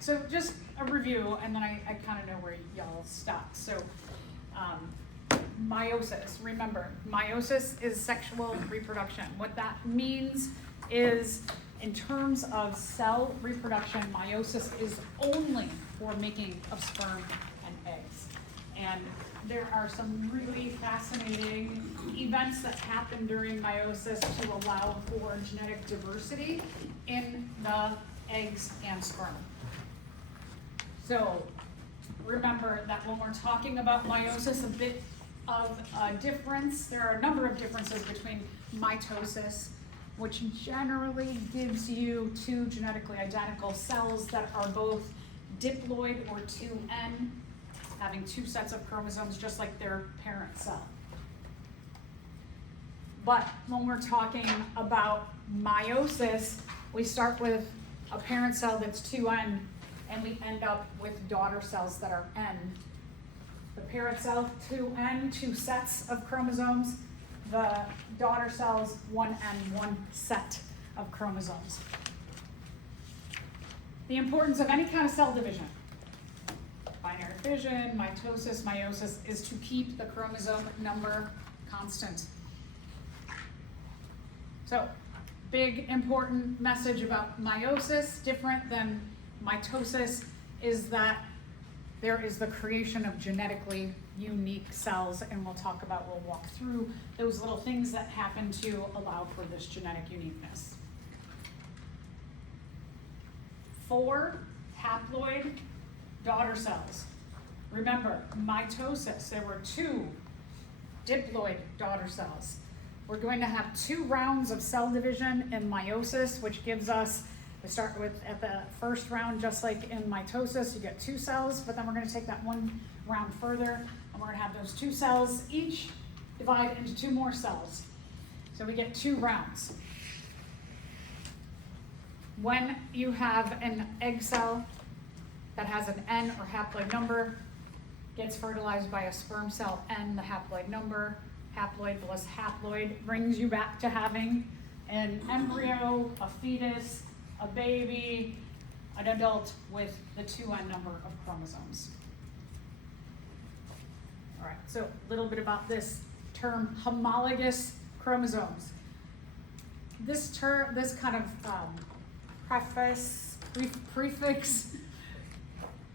so just a review, and then I kind of know where y'all stopped. So, meiosis, remember, meiosis is sexual reproduction. What that means is, in terms of cell reproduction, meiosis is only for making of sperm and eggs. And there are some really fascinating events that happen during meiosis to allow for genetic diversity in the eggs and sperm. So remember that when we're talking about meiosis, a bit of a difference, there are a number of differences between mitosis, which generally gives you two genetically identical cells that are both diploid or 2N, having two sets of chromosomes just like their parent cell. But when we're talking about meiosis, we start with a parent cell that's 2N, and we end up with daughter cells that are N. The parent cell, 2N, two sets of chromosomes. The daughter cells, 1N, one set of chromosomes. The importance of any kind of cell division, binary fission, mitosis, meiosis, is to keep the chromosome number constant. So, big important message about meiosis, different than mitosis, is that there is the creation of genetically unique cells, and we'll walk through those little things that happen to allow for this genetic uniqueness. 4 haploid daughter cells. Remember, mitosis, there were 2 diploid daughter cells. We're going to have 2 rounds of cell division in meiosis, which gives us, we start with, at the first round, just like in mitosis, you get 2 cells, but then we're going to take that one round further, and we're going to have those 2 cells each divide into 2 more cells. So we get 2 rounds. When you have an egg cell that has an N or haploid number, gets fertilized by a sperm cell N, the haploid number, haploid plus haploid brings you back to having an embryo, a fetus, a baby, an adult with the 2N number of chromosomes. All right, so a little bit about this term, homologous chromosomes. This kind of prefix,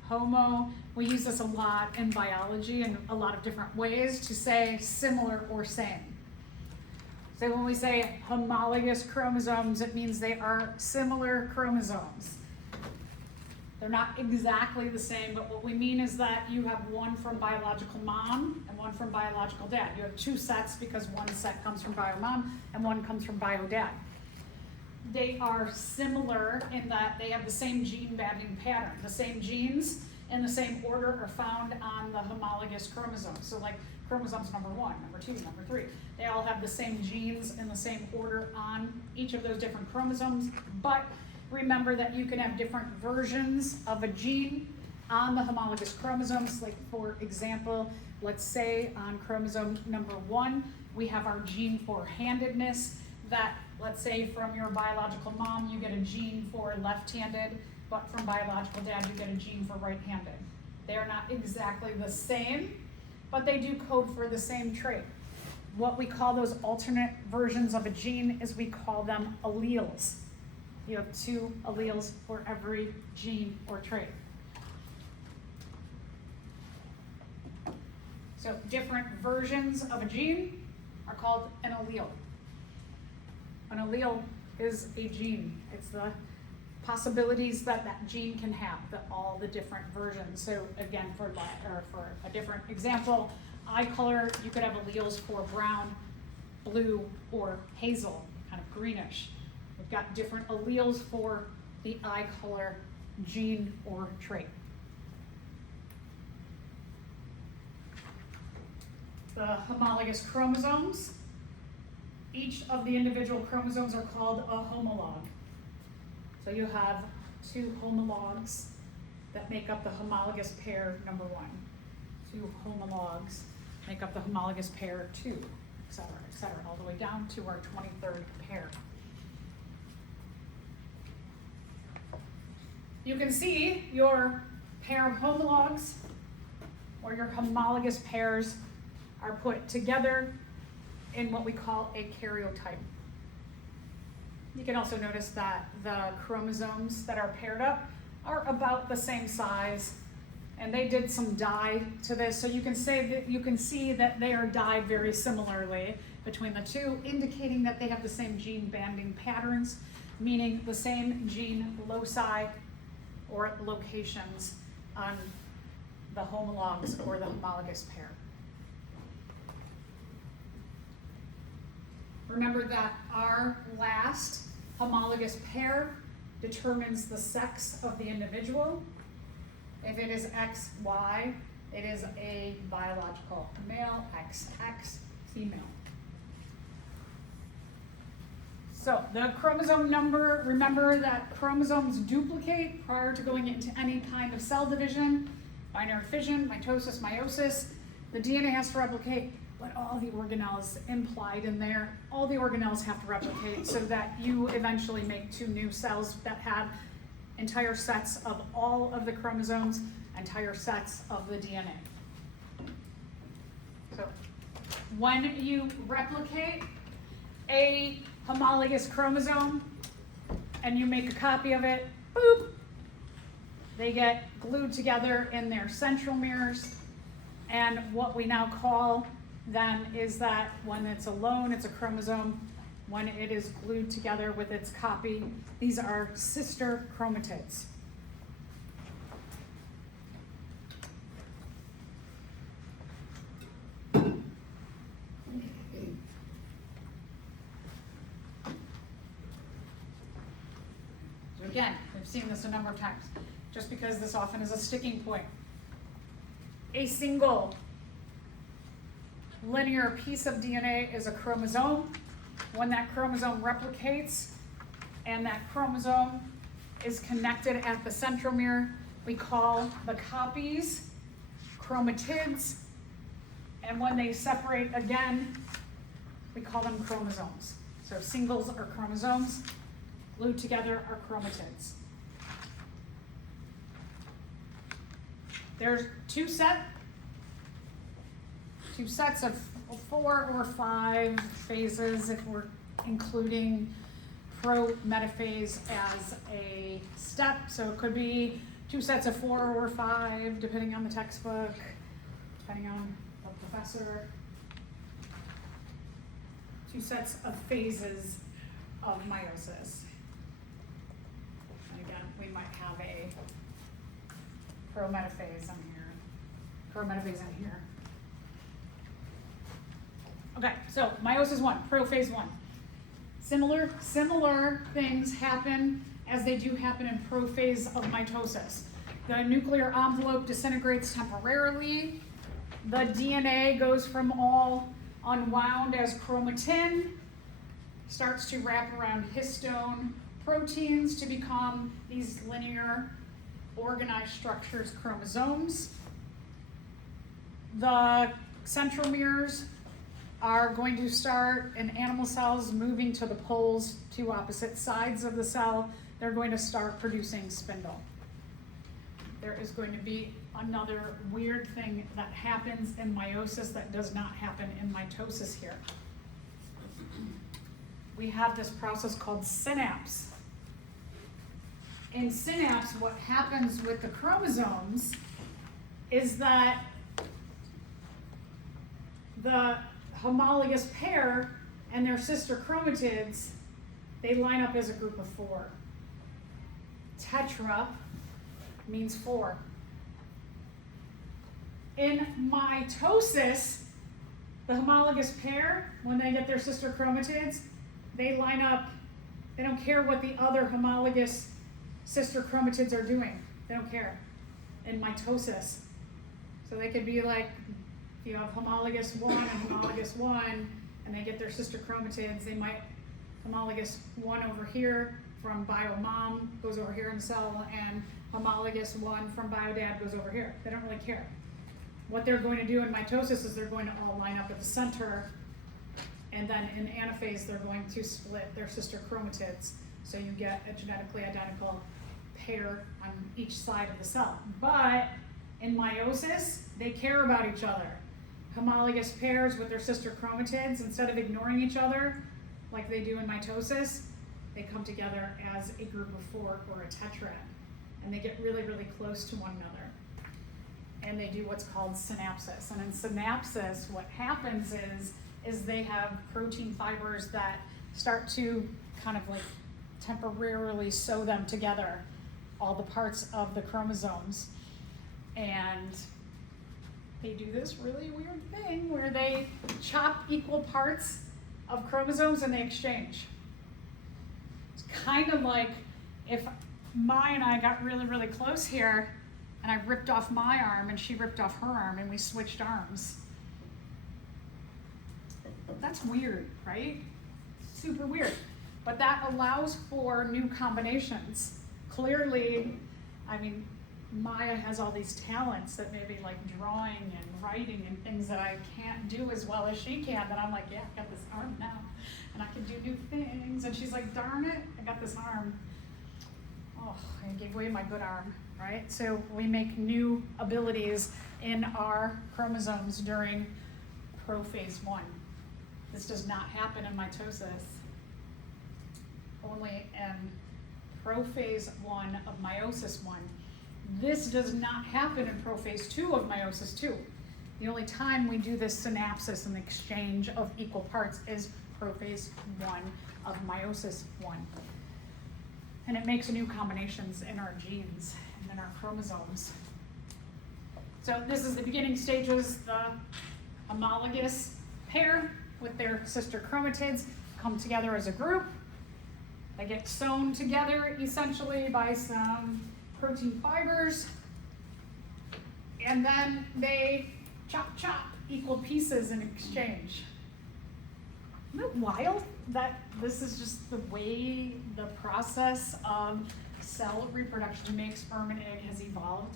homo, we use this a lot in biology in a lot of different ways to say similar or same. So when we say homologous chromosomes, it means they are similar chromosomes. They're not exactly the same, but what we mean is that you have one from biological mom and one from biological dad. You have 2 sets because one set comes from bio mom and one comes from bio dad. They are similar in that they have the same gene banding pattern. The same genes in the same order are found on the homologous chromosomes. So like chromosomes number 1, number 2, number 3. They all have the same genes in the same order on each of those different chromosomes. But remember that you can have different versions of a gene on the homologous chromosomes. Like for example, let's say on chromosome number 1, we have our gene for handedness that, let's say from your biological mom, you get a gene for left-handed, but from biological dad, you get a gene for right-handed. They are not exactly the same, but they do code for the same trait. What we call those alternate versions of a gene is we call them alleles. You have 2 alleles for every gene or trait. So different versions of a gene are called an allele. An allele is a gene. It's the possibilities that that gene can have, all the different versions. So again, for a different example, eye color, you could have alleles for brown, blue, or hazel, kind of greenish. We've got different alleles for the eye color gene or trait. The homologous chromosomes, each of the individual chromosomes are called a homolog. So you have 2 homologs that make up the homologous pair number 1. 2 homologs make up the homologous pair 2, et cetera, all the way down to our 23rd pair. you can see your pair of homologs or your homologous pairs are put together in what we call a karyotype. You can also notice that the chromosomes that are paired up are about the same size, and they did some dye to this, so you can see that they are dyed very similarly between the two, indicating that they have the same gene banding patterns, meaning the same gene loci or locations on the homologs or the homologous pair. Remember that our last homologous pair determines the sex of the individual. If it is XY, it is a biological male, XX, female. So the chromosome number, remember that chromosomes duplicate prior to going into any kind of cell division, binary fission, mitosis, meiosis. The DNA has to replicate, but all the organelles implied in there, all the organelles have to replicate so that you eventually make two new cells that have entire sets of all of the chromosomes, entire sets of the DNA. So when you replicate a homologous chromosome and you make a copy of it, boop, they get glued together in their centromeres, and what we now call them is that when it's alone, it's a chromosome. When it is glued together with its copy, these are sister chromatids. So again, we've seen this a number of times, just because this often is a sticking point. A single linear piece of DNA is a chromosome. When that chromosome replicates and that chromosome is connected at the centromere, we call the copies chromatids. And when they separate again, we call them chromosomes. So singles are chromosomes, glued together are chromatids. There's two sets of 4 or 5 phases if we're including pro-metaphase as a step. So it could be 2 sets of 4 or 5, depending on the textbook, depending on the professor. 2 sets of phases of meiosis. And again, we might have a pro-metaphase in here. Okay, so meiosis 1, prophase 1. Similar things happen as they do happen in prophase of mitosis. The nuclear envelope disintegrates temporarily. The DNA goes from all unwound as chromatin, starts to wrap around histone proteins to become these linear organized structures, chromosomes. The centromeres are going to start in animal cells moving to the poles, 2 opposite sides of the cell. They're going to start producing spindle. There is going to be another weird thing that happens in meiosis that does not happen in mitosis here. We have this process called synapse. In synapse, what happens with the chromosomes is that the homologous pair and their sister chromatids, they line up as a group of 4. Tetra means 4. In mitosis, the homologous pair, when they get their sister chromatids, they line up, they don't care what the other homologous sister chromatids are doing. They don't care in mitosis. So they could be like, if you have homologous 1 and homologous 1, and they get their sister chromatids, they might homologous 1 over here from bio mom goes over here in the cell, and homologous 1 from bio dad goes over here. They don't really care. What they're going to do in mitosis is they're going to all line up at the center, and then in anaphase they're going to split their sister chromatids, so you get a genetically identical pair on each side of the cell. But in meiosis, they care about each other. Homologous pairs with their sister chromatids, instead of ignoring each other like they do in mitosis, they come together as a group of 4 or a tetrad. And they get really, really close to one another. And they do what's called synapsis. And in synapsis, what happens is they have protein fibers that start to kind of like temporarily sew them together, all the parts of the chromosomes. And they do this really weird thing where they chop equal parts of chromosomes and they exchange. It's kind of like if Mai and I got really, really close here and I ripped off my arm and she ripped off her arm and we switched arms. That's weird, right? Super weird. But that allows for new combinations. Clearly, I mean, Maya has all these talents that maybe like drawing and writing and things that I can't do as well as she can, that I'm like, yeah, I got this arm now and I can do new things. And she's like, darn it, I got this arm. Oh, I gave away my good arm, right? So we make new abilities in our chromosomes during prophase 1. This does not happen in mitosis. Only in prophase 1 of meiosis 1. This does not happen in prophase 2 of meiosis 2. The only time we do this synapsis and exchange of equal parts is prophase 1 of meiosis 1. And it makes new combinations in our genes and in our chromosomes. So this is the beginning stages. The homologous pair with their sister chromatids come together as a group. They get sewn together essentially by some protein fibers, and then they chop equal pieces in exchange. Isn't it wild that this is just the way the process of cell reproduction to make sperm and egg has evolved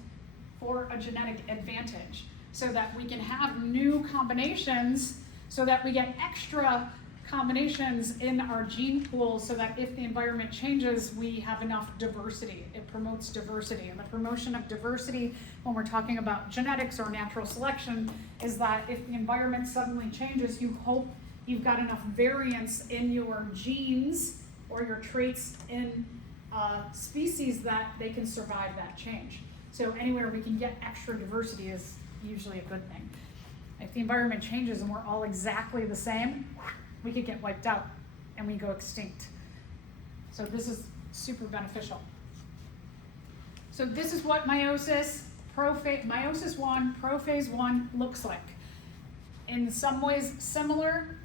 for a genetic advantage, so that we can have new combinations, so that we get extra combinations in our gene pool, so that if the environment changes, we have enough diversity. It promotes diversity. And the promotion of diversity, when we're talking about genetics or natural selection, is that if the environment suddenly changes, you hope you've got enough variance in your genes or your traits in species that they can survive that change. So anywhere we can get extra diversity is usually a good thing. If the environment changes and we're all exactly the same, we could get wiped out and we go extinct. So this is super beneficial. So this is what meiosis 1, prophase 1 looks like. In some ways similar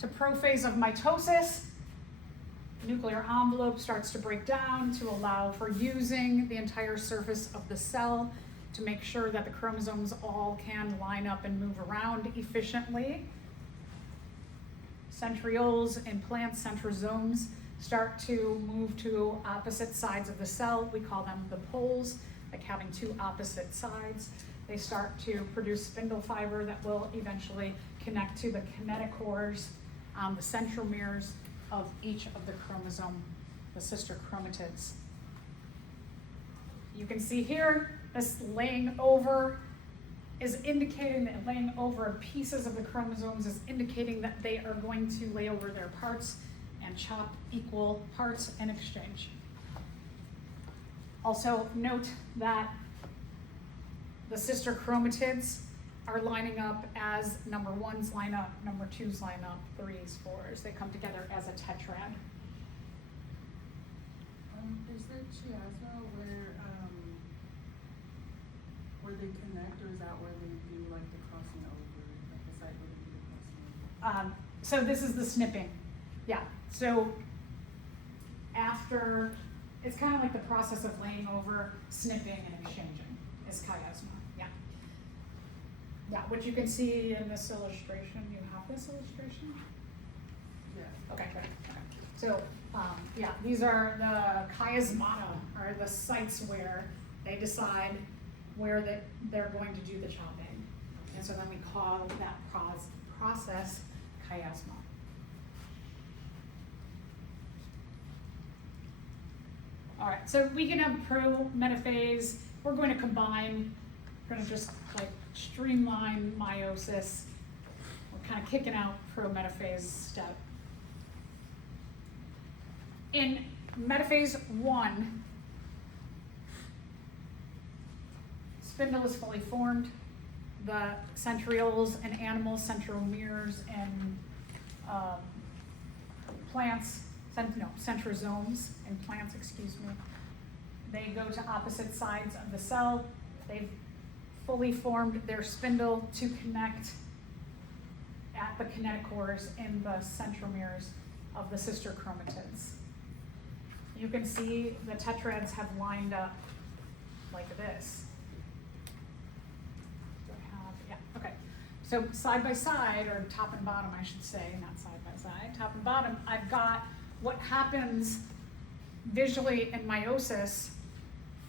to prophase of mitosis. The nuclear envelope starts to break down to allow for using the entire surface of the cell to make sure that the chromosomes all can line up and move around efficiently. Centrioles in plants, centrosomes, start to move to opposite sides of the cell. We call them the poles, like having 2 opposite sides. They start to produce spindle fiber that will eventually connect to the kinetochores, the centromeres of each of the chromosome, the sister chromatids. You can see here, this laying over is indicating that laying over pieces of the chromosomes is indicating that they are going to lay over their parts and chop equal parts in exchange. Also note that the sister chromatids are lining up as number 1s line up, number 2s line up, 3s, 4s. They come together as a tetrad. Is there chiasma where they connect, or is that where they do like the crossing over, like the site where they do the crossing over? So this is the snipping. Yeah. So after, it's kind of like the process of laying over, snipping, and exchanging is chiasma. Yeah. Yeah, which you can see in this illustration. You have this illustration? Yeah. Okay, good. Okay. So, yeah, these are the chiasmata, or the sites where they decide where they're going to do the chopping. And so then we call that process chiasma. All right, so we can have pro metaphase. We're going to combine, we're going to just like streamline meiosis. We're kind of kicking out pro metaphase step. In metaphase 1, spindle is fully formed. The centrioles in animals, centromeres in plants, centrosomes in plants, excuse me. They go to opposite sides of the cell. They've fully formed their spindle to connect at the kinetochores in the centromeres of the sister chromatids. You can see the tetrads have lined up like this. Okay, so side by side, or top and bottom, I should say, not side by side, top and bottom, I've got what happens visually in meiosis,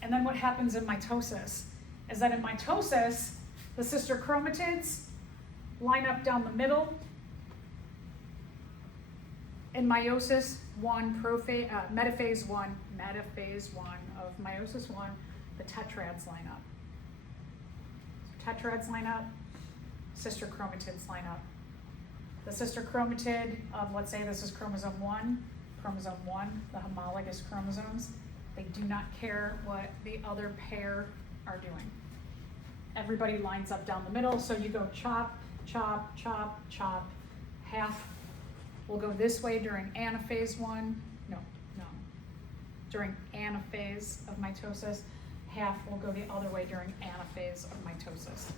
and then what happens in mitosis, is that in mitosis, the sister chromatids line up down the middle. In meiosis 1, metaphase 1 of meiosis 1, the tetrads line up. So tetrads line up, sister chromatids line up. The sister chromatid of, let's say this is chromosome 1, the homologous chromosomes, they do not care what the other pair are doing. Everybody lines up down the middle, so you go chop, chop, chop, chop. Half will go this way during anaphase 1, during anaphase of mitosis. Half will go the other way during anaphase of mitosis.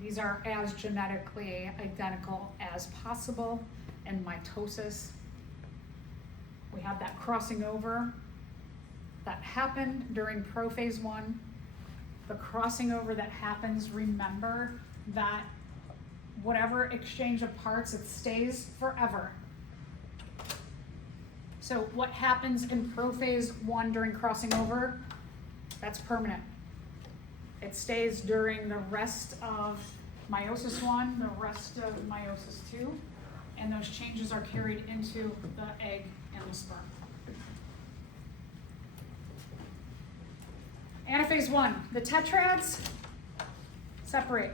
These are as genetically identical as possible in mitosis. We have that crossing over that happened during prophase 1. The crossing over that happens, remember that whatever exchange of parts, it stays forever. So what happens in prophase 1 during crossing over, that's permanent. It stays during the rest of meiosis 1, the rest of meiosis 2, and those changes are carried into the egg and the sperm. Anaphase 1, the tetrads separate.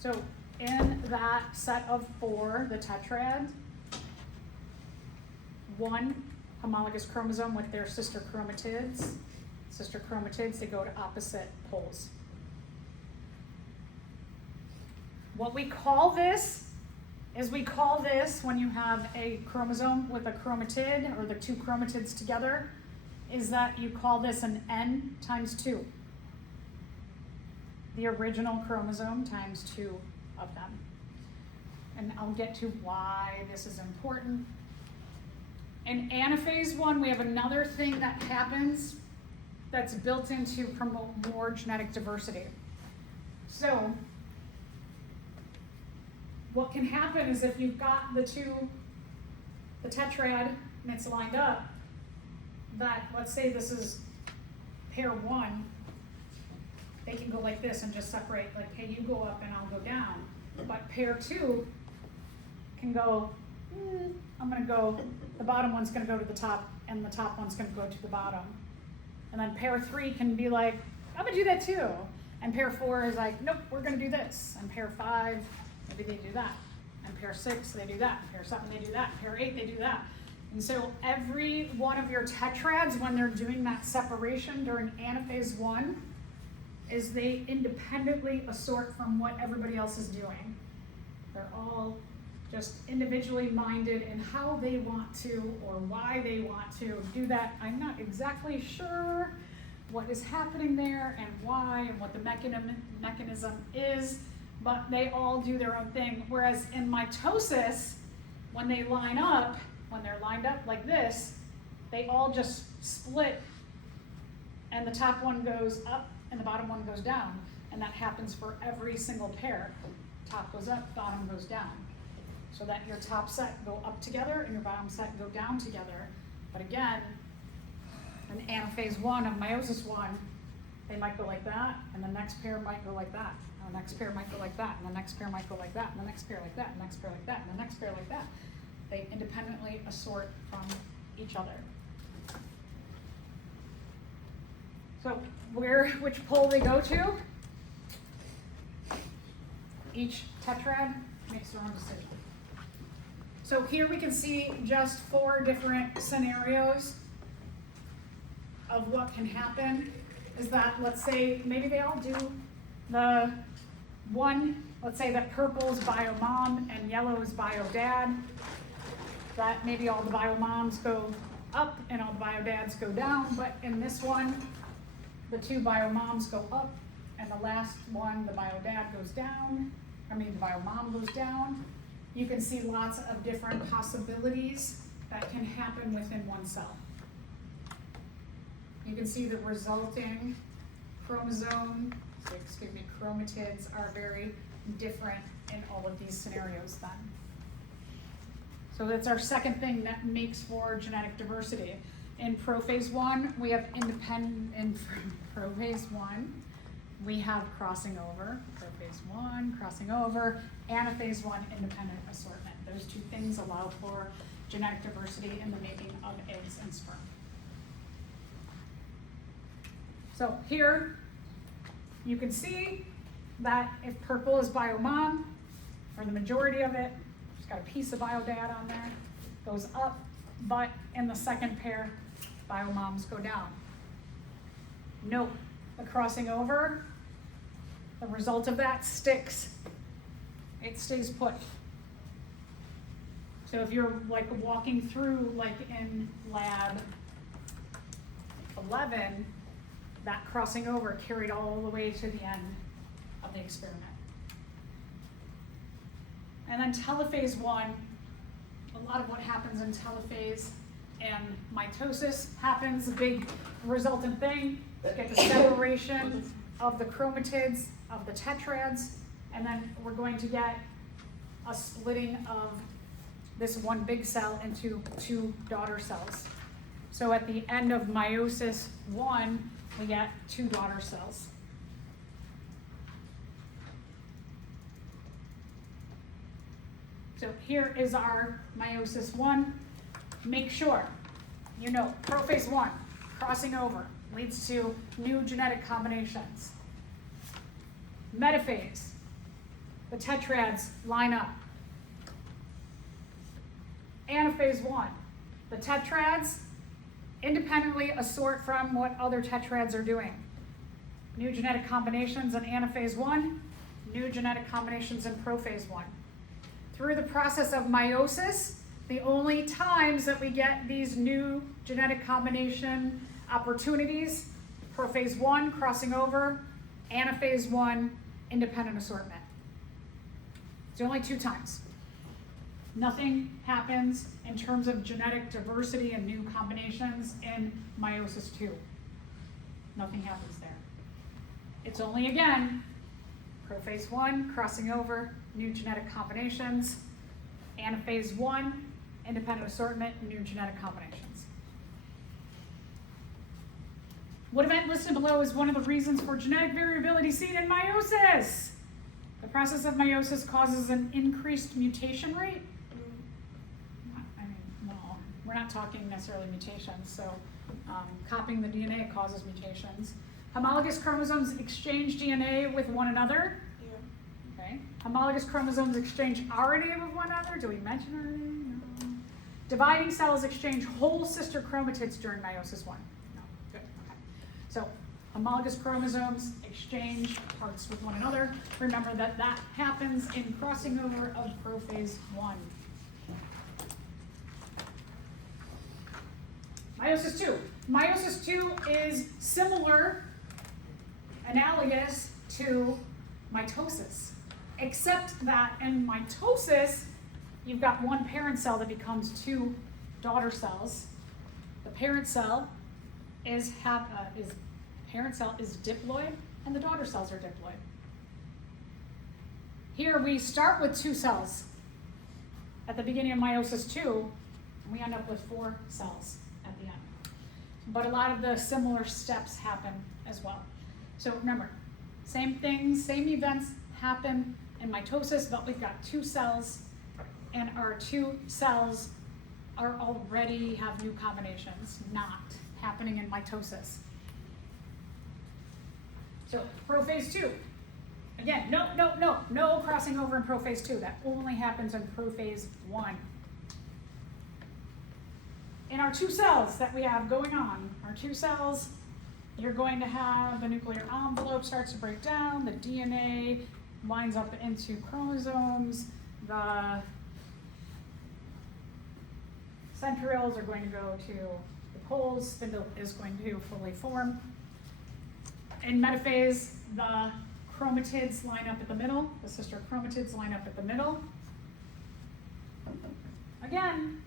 So in that set of 4, the tetrad, 1 homologous chromosome with their sister chromatids. Sister chromatids, they go to opposite poles. What we call this is when you have a chromosome with a chromatid, or the 2 chromatids together, is that you call this an N times 2. The original chromosome times 2 of them. And I'll get to why this is important. In anaphase 1, we have another thing that happens that's built in to promote more genetic diversity. So, what can happen is if you've got the tetrad, and it's lined up, that, let's say this is pair 1, they can go like this and just separate, like, hey, you go up and I'll go down. But pair 2 can go, I'm gonna go, the bottom one's gonna go to the top, and the top one's gonna go to the bottom. And then pair 3 can be like, I'm gonna do that too. And pair 4 is like, nope, we're gonna do this. And pair 5, maybe they do that. And pair 6, they do that. And pair 7, they do that. And pair 8, they do that. And so every one of your tetrads, when they're doing that separation during anaphase 1, is they independently assort from what everybody else is doing. They're all just individually minded in how they want to, or why they want to do that. I'm not exactly sure what is happening there and why and what the mechanism is, but they all do their own thing. Whereas in mitosis, when they line up, when they're lined up like this, they all just split, and the top one goes up and the bottom one goes down. And that happens for every single pair. Top goes up, bottom goes down. So that your top set go up together and your bottom set go down together. But again, in anaphase 1 of meiosis 1, they might go like that, and the next pair might go like that, and the next pair might go like that, and the next pair might go like that, and the next pair like that, and the next pair like that, and the next pair like that. They independently assort from each other. So which pole they go to, each tetrad makes their own decision. So here we can see just 4 different scenarios of what can happen. Is that, let's say, maybe they all do the one, let's say that purple's bio mom and yellow is bio dad. That maybe all the bio moms go up and all the bio dads go down, but in this one, the 2 bio moms go up and the last one, the bio dad goes down. The bio mom goes down. You can see lots of different possibilities that can happen within one cell. You can see the resulting chromatids are very different in all of these scenarios then. So that's our second thing that makes for genetic diversity. In prophase 1, we have prophase 1, we have crossing over, prophase 1, crossing over, anaphase 1, independent assortment. Those 2 things allow for genetic diversity in the making of eggs and sperm. So here, you can see that if purple is bio mom, for the majority of it, it's got a piece of bio dad on there, goes up, but in the second pair, bio moms go down. Note, the crossing over, the result of that sticks. It stays put. So if you're like walking through, like in lab 11, that crossing over carried all the way to the end of the experiment. And then telophase 1, a lot of what happens in telophase and mitosis happens, a big resultant thing. You get the separation of the chromatids of the tetrads, and then we're going to get a splitting of this one big cell into 2 daughter cells. So at the end of meiosis 1, we get 2 daughter cells. So here is our meiosis 1. Make sure you know prophase 1, crossing over, leads to new genetic combinations. Metaphase, the tetrads line up. Anaphase 1, the tetrads independently assort from what other tetrads are doing. New genetic combinations in anaphase 1, new genetic combinations in prophase 1. Through the process of meiosis, the only times that we get these new genetic combination opportunities, prophase 1, crossing over, anaphase 1, independent assortment. It's only 2 times. Nothing happens in terms of genetic diversity and new combinations in meiosis 2. Nothing happens there. It's only, again, prophase 1, crossing over, new genetic combinations, anaphase 1, independent assortment, new genetic combinations. What event listed below is one of the reasons for genetic variability seen in meiosis? The process of meiosis causes an increased mutation rate. No, we're not talking necessarily mutations, so copying the DNA causes mutations. Homologous chromosomes exchange DNA with one another. Yeah. Okay. Homologous chromosomes exchange RNA with one another. Do we mention RNA? No. Dividing cells exchange whole sister chromatids during meiosis 1. No. Good. Okay. So homologous chromosomes exchange parts with one another. Remember that that happens in crossing over of prophase 1. Meiosis 2. Meiosis 2 is similar, analogous to mitosis, except that in mitosis, you've got one parent cell that becomes 2 daughter cells. The parent cell is diploid, and the daughter cells are diploid. Here we start with 2 cells at the beginning of meiosis 2, and we end up with 4 cells at the end. But a lot of the similar steps happen as well. So remember, same things, same events happen in mitosis, but we've got 2 cells, and our 2 cells are already have new combinations, not happening in mitosis. So prophase 2. Again, no crossing over in prophase 2. That only happens in prophase 1. In our 2 cells that we have going on, our 2 cells, you're going to have the nuclear envelope starts to break down, the DNA lines up into chromosomes, the centrioles are going to go to the poles, spindle is going to fully form. In metaphase, the chromatids line up at the middle, the sister chromatids line up at the middle. Again,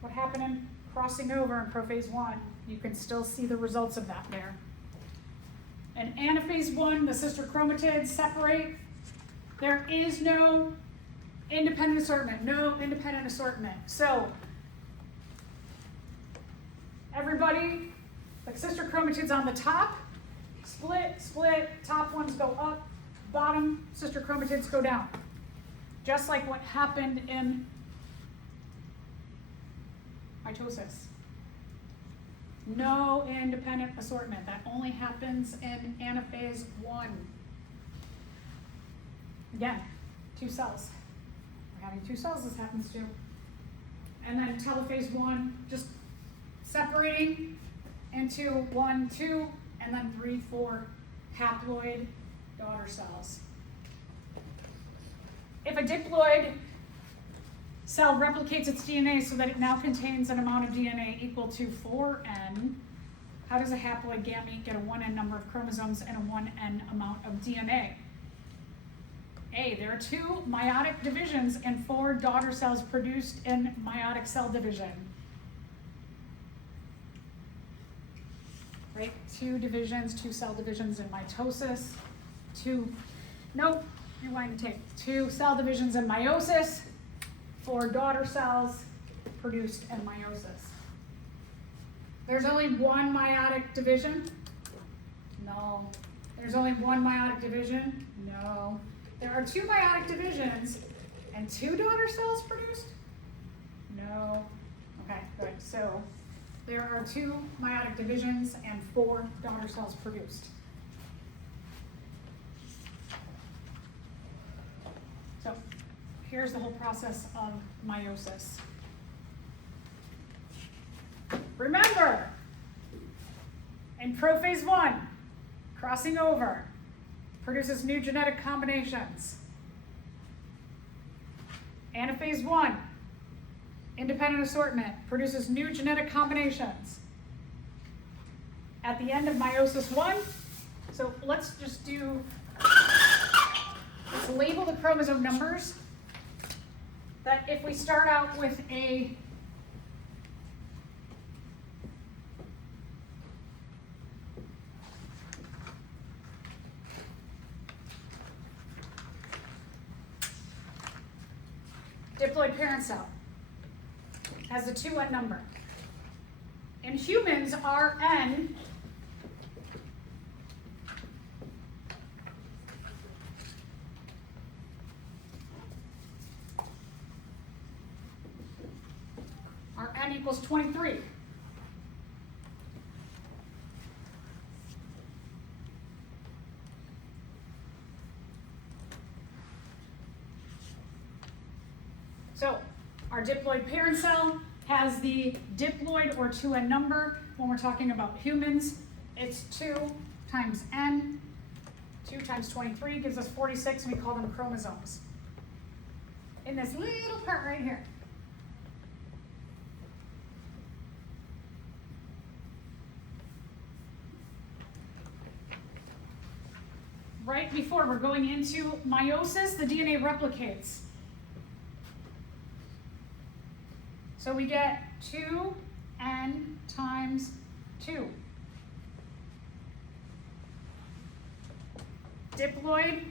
what happened in crossing over in prophase 1, you can still see the results of that there. In anaphase 1, the sister chromatids separate. There is no independent assortment, So, everybody, the sister chromatids on the top, split, top ones go up, bottom sister chromatids go down. Just like what happened in mitosis. No independent assortment. That only happens in anaphase 1. Again, 2 cells. We're having 2 cells, this happens to. And then telophase 1, just separating into 1, 2, and then 3, 4 haploid daughter cells. If a diploid cell replicates its DNA so that it now contains an amount of DNA equal to 4n, how does a haploid gamete get a 1n number of chromosomes and a 1n amount of DNA? A, there are 2 meiotic divisions and 4 daughter cells produced in meiotic cell division. Right, 2 divisions, 2 cell divisions in mitosis, 2 cell divisions in meiosis, 4 daughter cells produced in meiosis. There's only 1 meiotic division? No. There's only 1 meiotic division? No. There are 2 meiotic divisions and 2 daughter cells produced? No. Okay, good. So there are 2 meiotic divisions and 4 daughter cells produced. So here's the whole process of meiosis. Remember, in prophase 1, crossing over produces new genetic combinations. Anaphase 1, independent assortment, produces new genetic combinations. At the end of meiosis 1, so let's label the chromosome numbers. That if we start out with a diploid parent cell, has a 2n number. In humans, Rn equals 23. So our diploid parent cell has the diploid or 2n number. When we're talking about humans, it's 2 times n. 2 times 23 gives us 46, and we call them chromosomes. In this little part right here. Right before we're going into meiosis, the DNA replicates. So we get 2n times 2. Diploid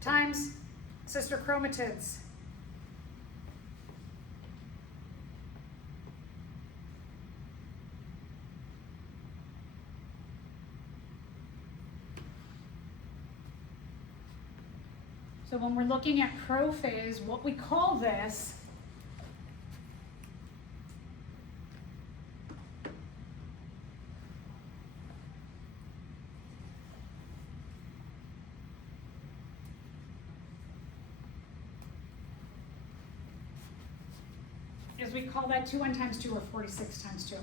times sister chromatids. So when we're looking at prophase, what we call this we call that 2n times 2 or 46 times 2.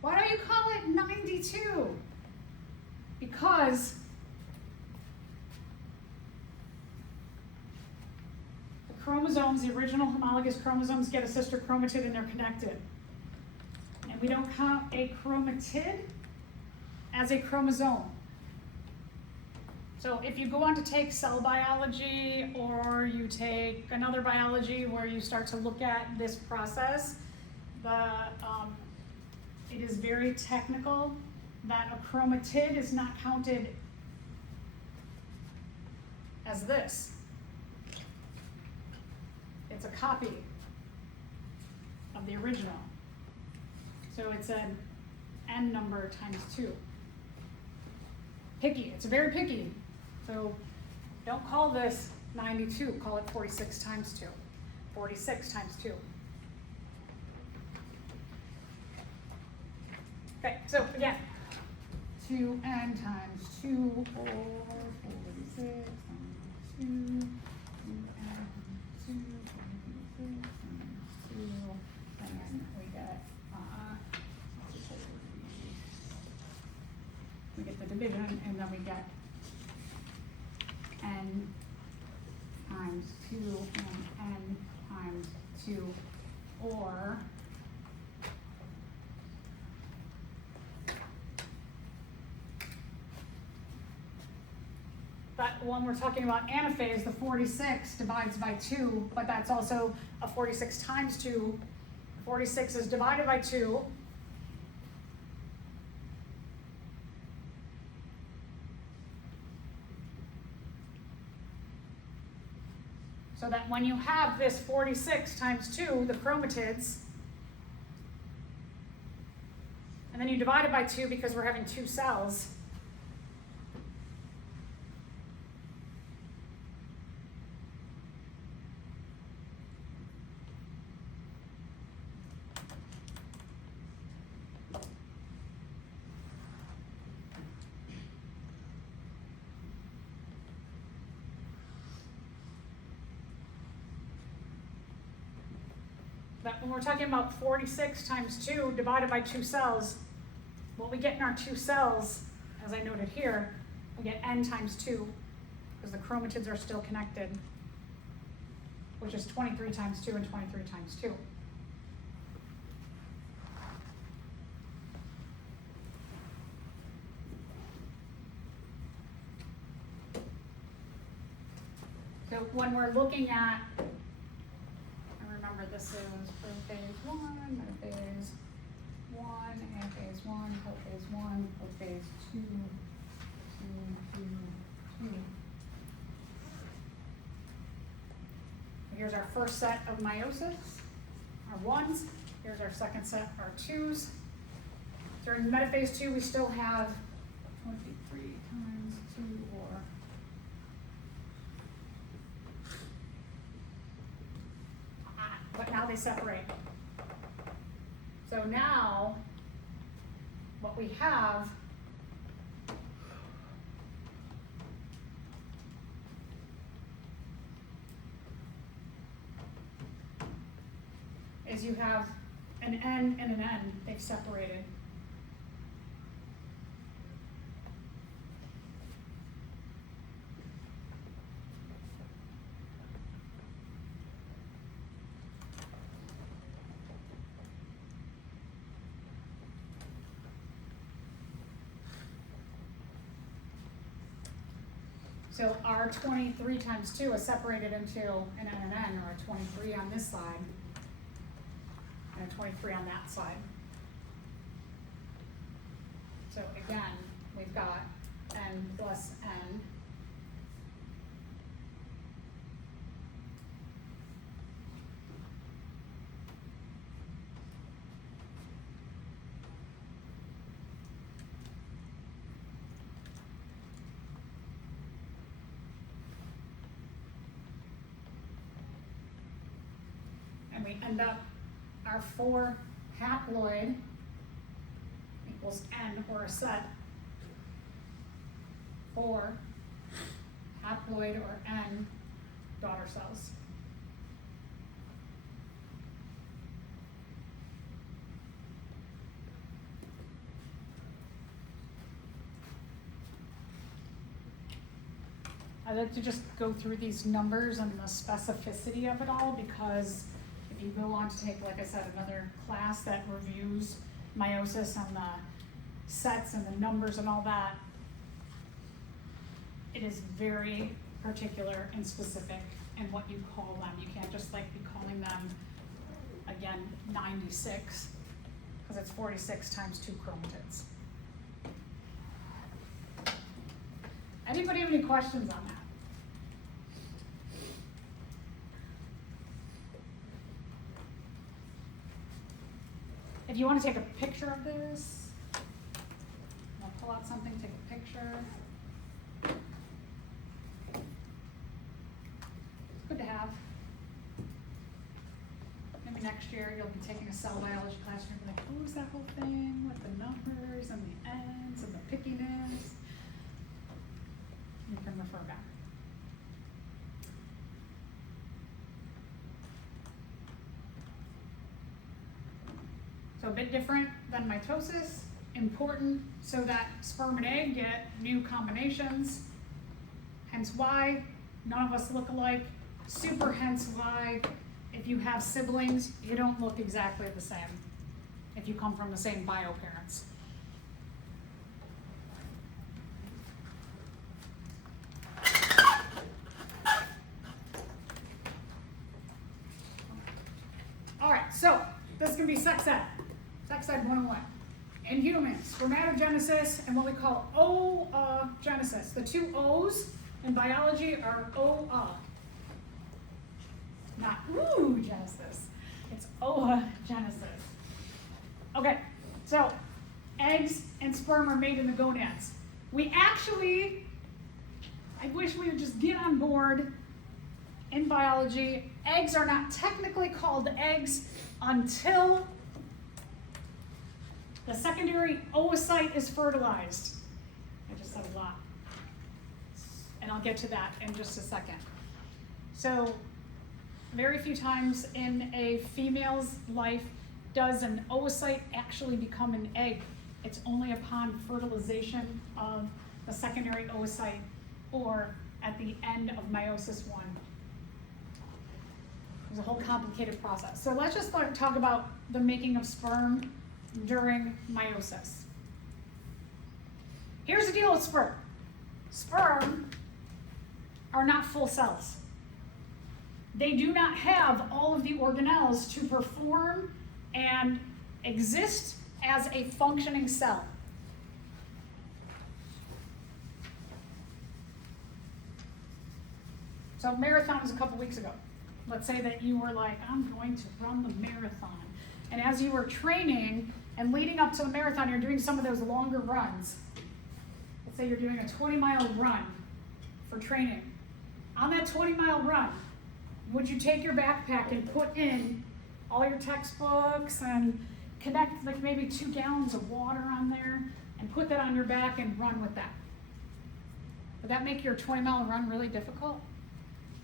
Why don't you call it 92? Because the chromosomes, the original homologous chromosomes, get a sister chromatid and they're connected. And we don't count a chromatid as a chromosome. So if you go on to take cell biology or you take another biology where you start to look at this process, it is very technical that a chromatid is not counted as this. It's a copy of the original. So it's an n number times 2. Picky, it's very picky. So don't call this 92, call it 46 times 2. 46 times 2. Okay, so again, 2n times 2 or 46 times 2, 2n, 2, 46 times 2, and then we get the division, and then we get n times 2 and n times 2, or that when we're talking about anaphase, the 46 divides by 2, but that's also a 46 times 2. 46 is divided by 2. So that when you have this 46 times 2, the chromatids, and then you divide it by 2 because we're having 2 cells, that when we're talking about 46 times 2 divided by 2 cells, what we get in our 2 cells, as I noted here, we get n times 2, because the chromatids are still connected, which is 23 times 2 and 23 times 2. So when we're looking at, remember this is prophase 1, metaphase 1, anaphase 1, prophase 1, prophase 2, 2, 2, 2. Here's our first set of meiosis, our 1s. Here's our second set, our 2s. During metaphase 2, we still have 23 times 2, or but now they separate. So now, what we have is you have an N and an N, they've separated. So our 23 times 2 is separated into an N and N, or a 23 on this side, and a 23 on that side. So again, we've got N plus N. And we end up, our 4 haploid equals N, or a set 4 haploid or N daughter cells. I like to just go through these numbers and the specificity of it all, because if you go on to take, like I said, another class that reviews meiosis and the sets and the numbers and all that, it is very particular and specific in what you call them. You can't just like be calling them, again, 96, because it's 46 times 2 chromatids. Anybody have any questions on that? If you want to take a picture of this, I'll pull out something, take a picture. It's good to have. Maybe next year you'll be taking a cell biology class and you'll be like, what was that whole thing with the numbers and the ends and the pickiness? You can refer back. So a bit different than mitosis, important so that sperm and egg get new combinations, hence why none of us look alike, super hence why if you have siblings, you don't look exactly the same if you come from the same bio parents. All right, so this is gonna be sex ed 101. In humans, spermatogenesis and what we call oogenesis. The 2 O's in biology are ooa, not oogenesis. It's oogenesis. Okay, so eggs and sperm are made in the gonads. We actually, I wish we would just get on board in biology. Eggs are not technically called eggs until the secondary oocyte is fertilized. I just said a lot. And I'll get to that in just a second. So, very few times in a female's life does an oocyte actually become an egg. It's only upon fertilization of the secondary oocyte or at the end of meiosis 1. There's a whole complicated process. So let's just talk about the making of sperm during meiosis. Here's the deal with sperm. Sperm are not full cells. They do not have all of the organelles to perform and exist as a functioning cell. So marathon was a couple weeks ago. Let's say that you were like, I'm going to run the marathon. And as you were training and leading up to the marathon, you're doing some of those longer runs. Let's say you're doing a 20-mile run for training. On that 20-mile run, would you take your backpack and put in all your textbooks and connect like maybe 2 gallons of water on there and put that on your back and run with that? Would that make your 20-mile run really difficult?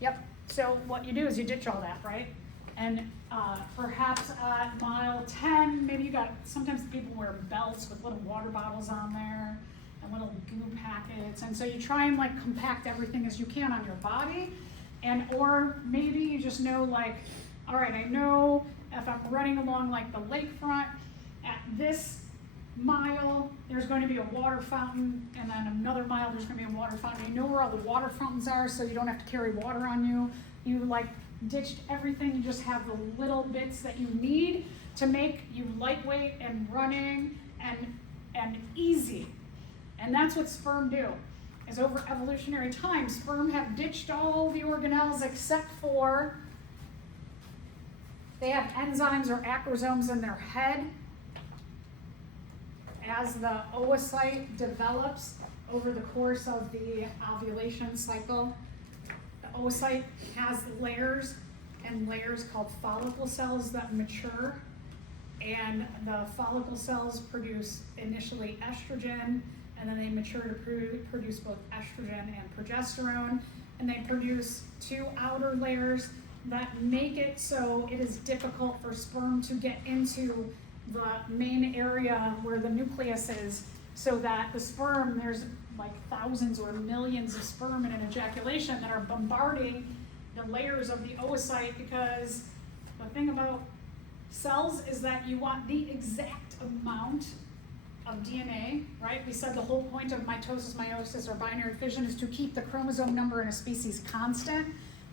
Yep. So what you do is you ditch all that, right? And perhaps at mile 10, maybe you got, sometimes people wear belts with little water bottles on there and little goo packets. And so you try and like compact everything as you can on your body. And, or maybe you just know like, all right, I know if I'm running along like the lakefront at this mile, there's going to be a water fountain, and then another mile, there's going to be a water fountain. You know where all the water fountains are, so you don't have to carry water on you. You like ditched everything. You just have the little bits that you need to make you lightweight and running and easy. And that's what sperm do. Is over evolutionary time, sperm have ditched all the organelles except for they have enzymes or acrosomes in their head. As the oocyte develops over the course of the ovulation cycle, the oocyte has layers and layers called follicle cells that mature, and the follicle cells produce initially estrogen, and then they mature to produce both estrogen and progesterone, and they produce 2 outer layers that make it so it is difficult for sperm to get into the main area where the nucleus is, so that the sperm, there's like thousands or millions of sperm in an ejaculation that are bombarding the layers of the oocyte, because the thing about cells is that you want the exact amount of DNA, right? We said the whole point of mitosis, meiosis, or binary fission is to keep the chromosome number in a species constant,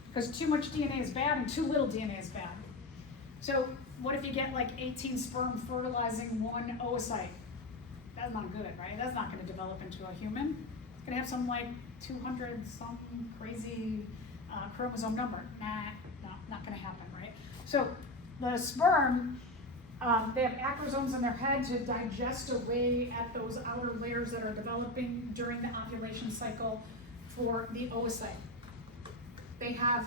because too much DNA is bad and too little DNA is bad. So what if you get like 18 sperm fertilizing one oocyte? That's not good, right? That's not going to develop into a human. It's going to have some like 200 some crazy chromosome number. Not going to happen, right? So the sperm, they have acrosomes in their head to digest away at those outer layers that are developing during the ovulation cycle for the oocyte. They have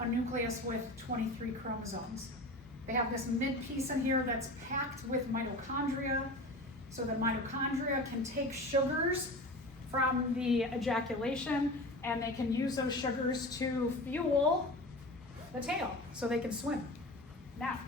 a nucleus with 23 chromosomes. They have this mid piece in here that's packed with mitochondria, so the mitochondria can take sugars from the ejaculation, and they can use those sugars to fuel the tail so they can swim. Now,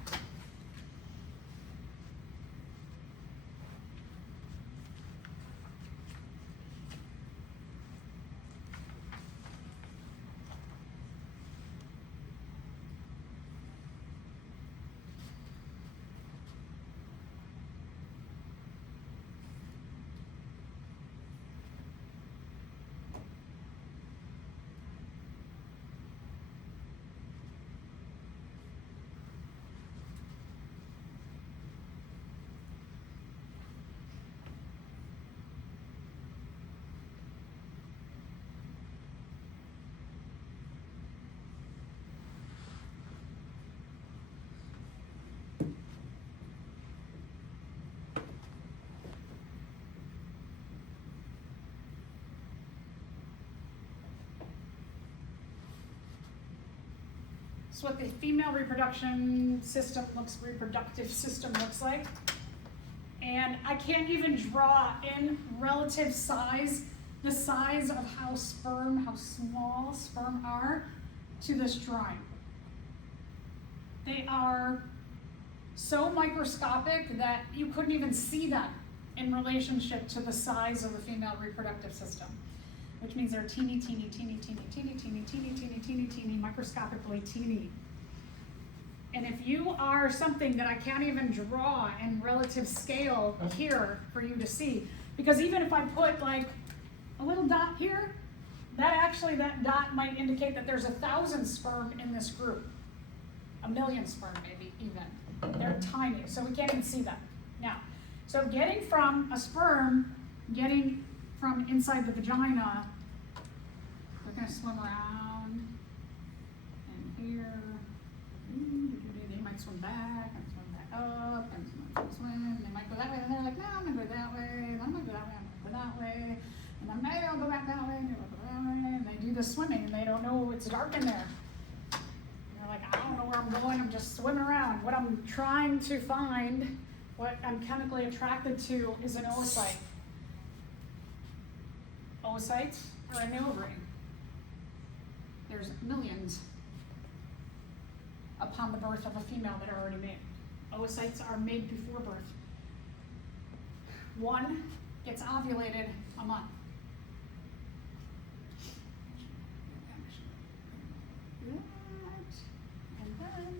so what the female reproductive system looks like. And I can't even draw in relative size, the size of how small sperm are to this drawing. They are so microscopic that you couldn't even see them in relationship to the size of the female reproductive system, which means they're teeny, microscopically teeny. And if you are something that I can't even draw in relative scale here for you to see, because even if I put like a little dot here, that dot might indicate that there's 1,000 sperm in this group, 1,000,000 sperm maybe even. They're tiny, so we can't even see them. Now, so getting from inside the vagina, they're going to swim around and here. They might swim back and swim back up and swim. They might go that way and they're like, no, I'm going to go that way. And I'm going to go that way. I'm going to go that way. And then maybe I'll go back that way and I'll go that way. And they do the swimming and they don't know it's dark in there. They're like, I don't know where I'm going. I'm just swimming around. What I'm trying to find, what I'm chemically attracted to, is an oocyte. Oocytes are in the ovary. There's millions upon the birth of a female that are already made. Oocytes are made before birth. One gets ovulated a month. And then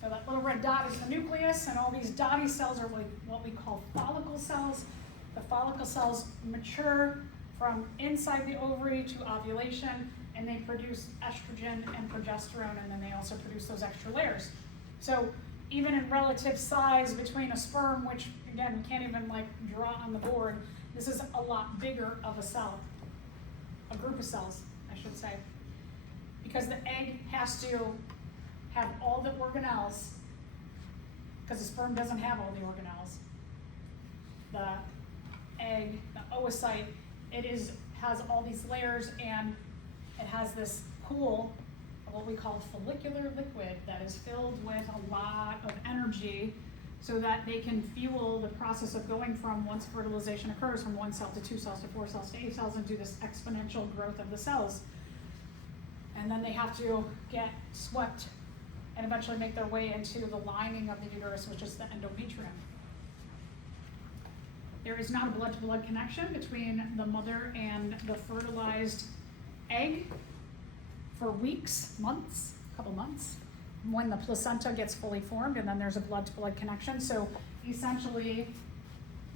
so that little red dot is the nucleus, and all these dotty cells are what we call follicle cells. The follicle cells mature from inside the ovary to ovulation, and they produce estrogen and progesterone, and then they also produce those extra layers. So even in relative size between a sperm, which again, we can't even like draw on the board, this is a lot bigger of a cell, a group of cells, I should say, because the egg has to have all the organelles, because the sperm doesn't have all the organelles. The egg, the oocyte, has all these layers, and it has this pool of what we call follicular liquid that is filled with a lot of energy so that they can fuel the process of going from, once fertilization occurs, from 1 cell to 2 cells to 4 cells to 8 cells, and do this exponential growth of the cells. And then they have to get swept and eventually make their way into the lining of the uterus, which is the endometrium. There is not a blood-to-blood connection between the mother and the fertilized egg for weeks, months, a couple months, when the placenta gets fully formed, and then there's a blood-to-blood connection. So essentially,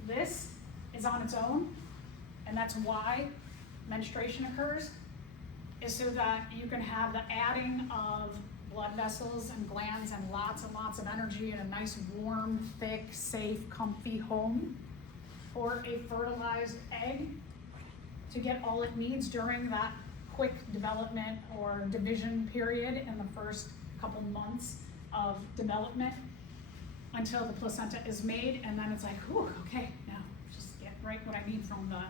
this is on its own, and that's why menstruation occurs, is so that you can have the adding of blood vessels and glands and lots of energy in a nice, warm, thick, safe, comfy home for a fertilized egg to get all it needs during that quick development or division period in the first couple months of development until the placenta is made, and then it's like, whew, okay, now just get right what I need from the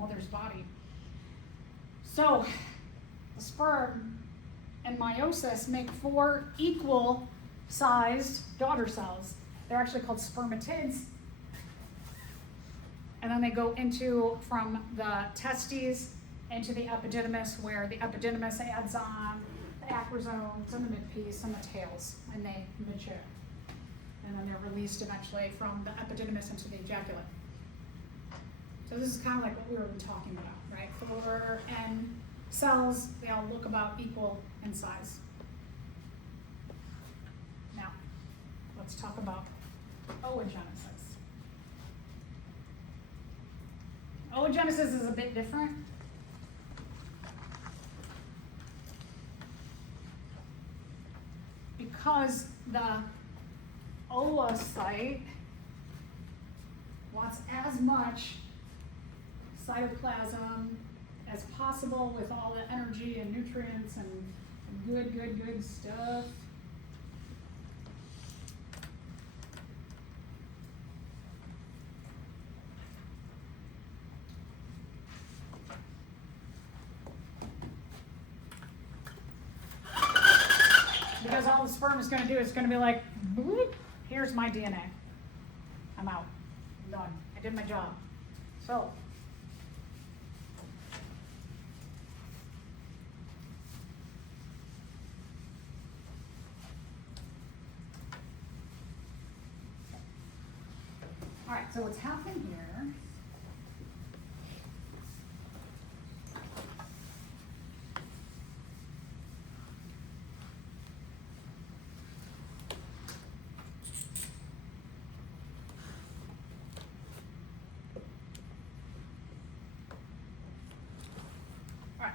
mother's body. So the sperm and meiosis make 4 equal sized daughter cells. They're actually called spermatids. And then they go into, from the testes into the epididymis, where the epididymis adds on the acrosomes and the midpiece and the tails, and they mature. And then they're released eventually from the epididymis into the ejaculate. So this is kind of like what we were talking about, right? 4 N cells, they all look about equal in size. Now, let's talk about oogenesis. Oogenesis is a bit different. Because the oocyte wants as much cytoplasm as possible with all the energy and nutrients and good stuff. Because all the sperm is going to do is going to be like, boop, here's my DNA. I'm out. I'm done. I did my job. So, all right, so what's happening here?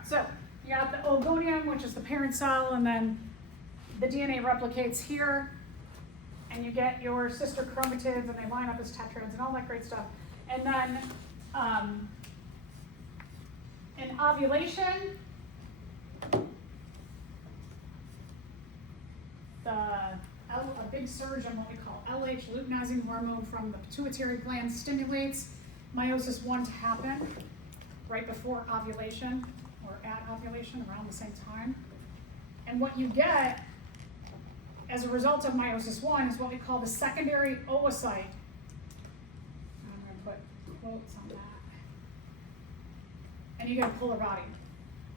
So you got the oogonium, which is the parent cell, and then the DNA replicates here, and you get your sister chromatids, and they line up as tetrads and all that great stuff. And then in ovulation, a big surge on what we call LH, luteinizing hormone, from the pituitary gland stimulates meiosis 1 to happen right before ovulation, or at ovulation around the same time. And what you get as a result of meiosis 1 is what we call the secondary oocyte. I'm going to put quotes on that. And you get a polar body.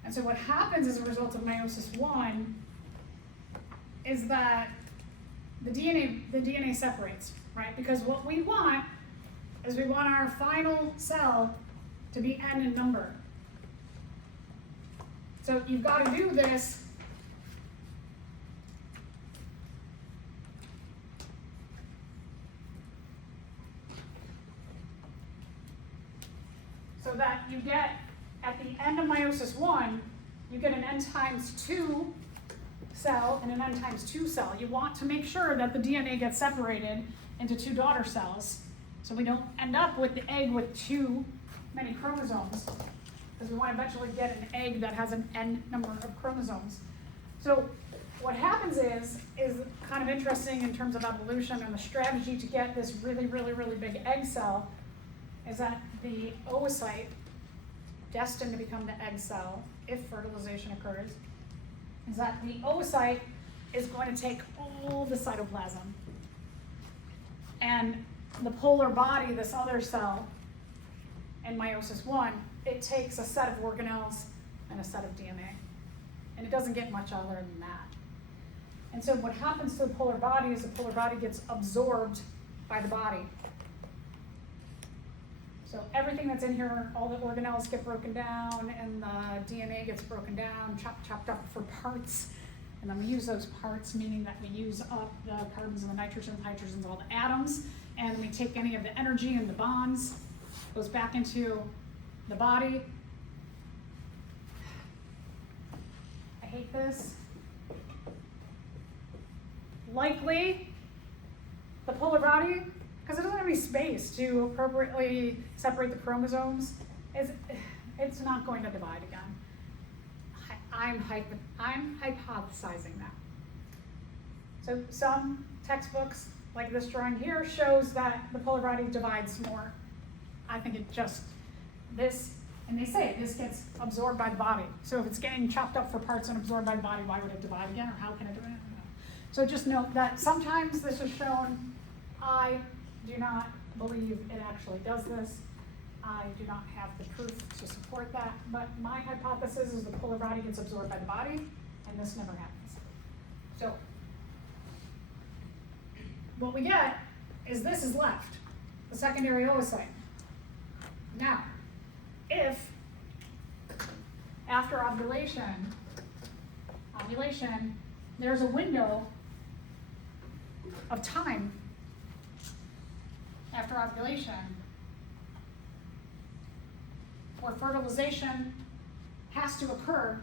And so what happens as a result of meiosis 1 is that the DNA separates, right? Because what we want is we want our final cell to be N in number. So you've got to do this so that you get, at the end of meiosis 1, you get an N times 2 cell and an N times 2 cell. You want to make sure that the DNA gets separated into 2 daughter cells, so we don't end up with the egg with too many chromosomes, because we want to eventually get an egg that has an N number of chromosomes. So what happens is kind of interesting in terms of evolution, and the strategy to get this really big egg cell is that the oocyte, destined to become the egg cell if fertilization occurs, is that the oocyte is going to take all the cytoplasm And the polar body, this other cell, in meiosis 1, it takes a set of organelles and a set of DNA. And it doesn't get much other than that. And so what happens to the polar body is the polar body gets absorbed by the body. So everything that's in here, all the organelles get broken down and the DNA gets broken down, chopped up for parts. And then we use those parts, meaning that we use up the carbons and the nitrogens, hydrogens, all the atoms, and we take any of the energy and the bonds, goes back into the body. I hate this. Likely, the polar body, because it doesn't have any space to appropriately separate the chromosomes, it's not going to divide again. I'm hypothesizing that. So some textbooks, like this drawing here, shows that the polar body divides more. I think it just, this, and they say this gets absorbed by the body. So if it's getting chopped up for parts and absorbed by the body, why would it divide again, or how can it do it? So just note that sometimes this is shown. I do not believe it actually does this. I do not have the proof to support that, but my hypothesis is the polar body gets absorbed by the body, and this never happens. So what we get is this is left, the secondary oocyte. Now, if after ovulation, there's a window of time after ovulation where fertilization has to occur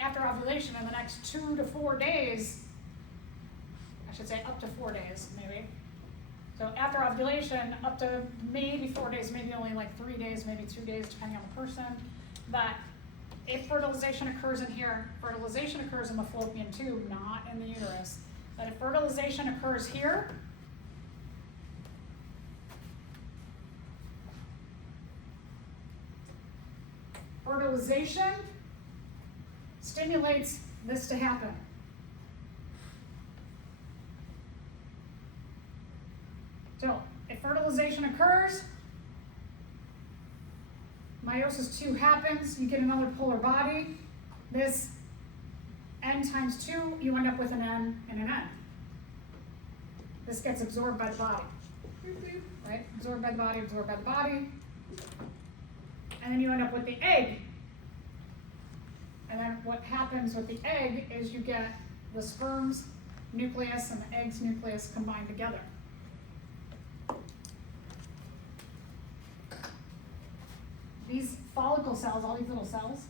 after ovulation in the next 2 to 4 days, I should say up to 4 days maybe. So after ovulation, up to maybe 4 days, maybe only like 3 days, maybe 2 days, depending on the person, that if fertilization occurs in here, fertilization occurs in the fallopian tube, not in the uterus. But if fertilization occurs here, fertilization stimulates this to happen. So if fertilization occurs, meiosis 2 happens, you get another polar body. This n times 2, you end up with an n and an n. This gets absorbed by the body, right? Absorbed by the body, absorbed by the body. And then you end up with the egg. And then what happens with the egg is you get the sperm's nucleus and the egg's nucleus combined together. These follicle cells, all these little cells,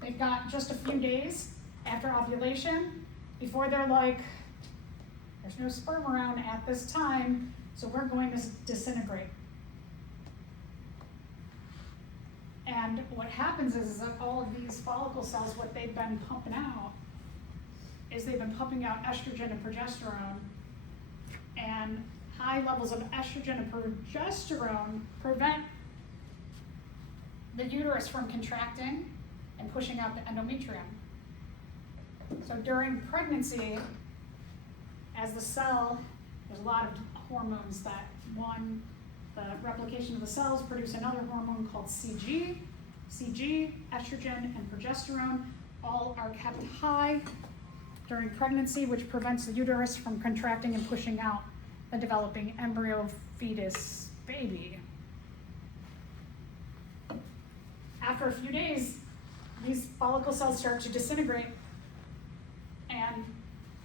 they've got just a few days after ovulation before they're like, there's no sperm around at this time, so we're going to disintegrate. And what happens is that all of these follicle cells, what they've been pumping out, is they've been pumping out estrogen and progesterone, and high levels of estrogen and progesterone prevent the uterus from contracting and pushing out the endometrium. So during pregnancy, as the cell, there's a lot of hormones that the replication of the cells produce another hormone called CG. CG, estrogen, and progesterone all are kept high during pregnancy, which prevents the uterus from contracting and pushing out the developing embryo, fetus, baby. After a few days, these follicle cells start to disintegrate, and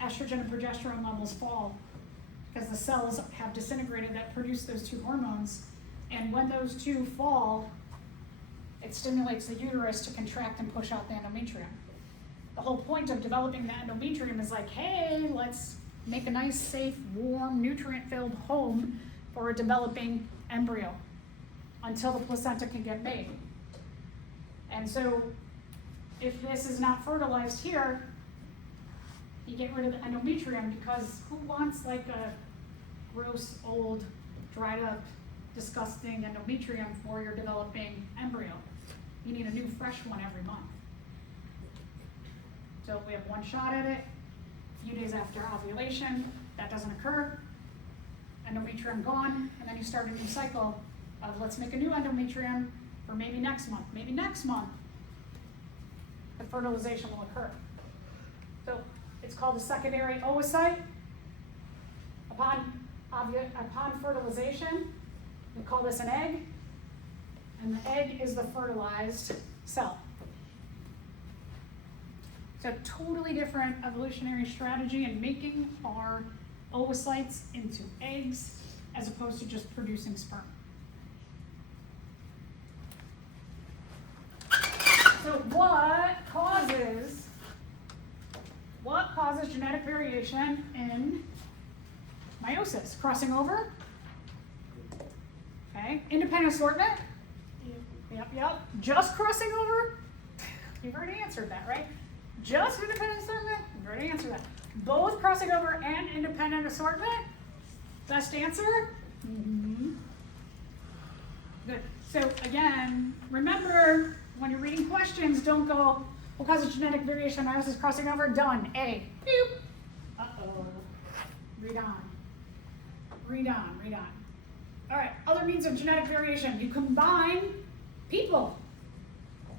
estrogen and progesterone levels fall because the cells have disintegrated that produce those two hormones. And when those two fall, it stimulates the uterus to contract and push out the endometrium. The whole point of developing the endometrium is like, hey, let's make a nice, safe, warm, nutrient-filled home for a developing embryo until the placenta can get made. And so if this is not fertilized here, you get rid of the endometrium, because who wants like a gross, old, dried up, disgusting endometrium for your developing embryo? You need a new, fresh one every month. So we have one shot at it. A few days after ovulation, that doesn't occur, endometrium gone, and then you start a new cycle of let's make a new endometrium for maybe next month. Maybe next month, the fertilization will occur. So it's called a secondary oocyte. Upon fertilization, we call this an egg, and the egg is the fertilized cell. So totally different evolutionary strategy in making our oocytes into eggs as opposed to just producing sperm. So what causes genetic variation in meiosis? Crossing over? Okay. Independent assortment? Yep. Just crossing over? You've already answered that, right? Just independent assortment? You've already answered that. Both crossing over and independent assortment? Best answer? Mm-hmm. Good. So again, remember, when you're reading questions, don't go, what causes genetic variation in meiosis crossing over? Done. A. Boop. Uh-oh. Read on. All right, other means of genetic variation. You combine people.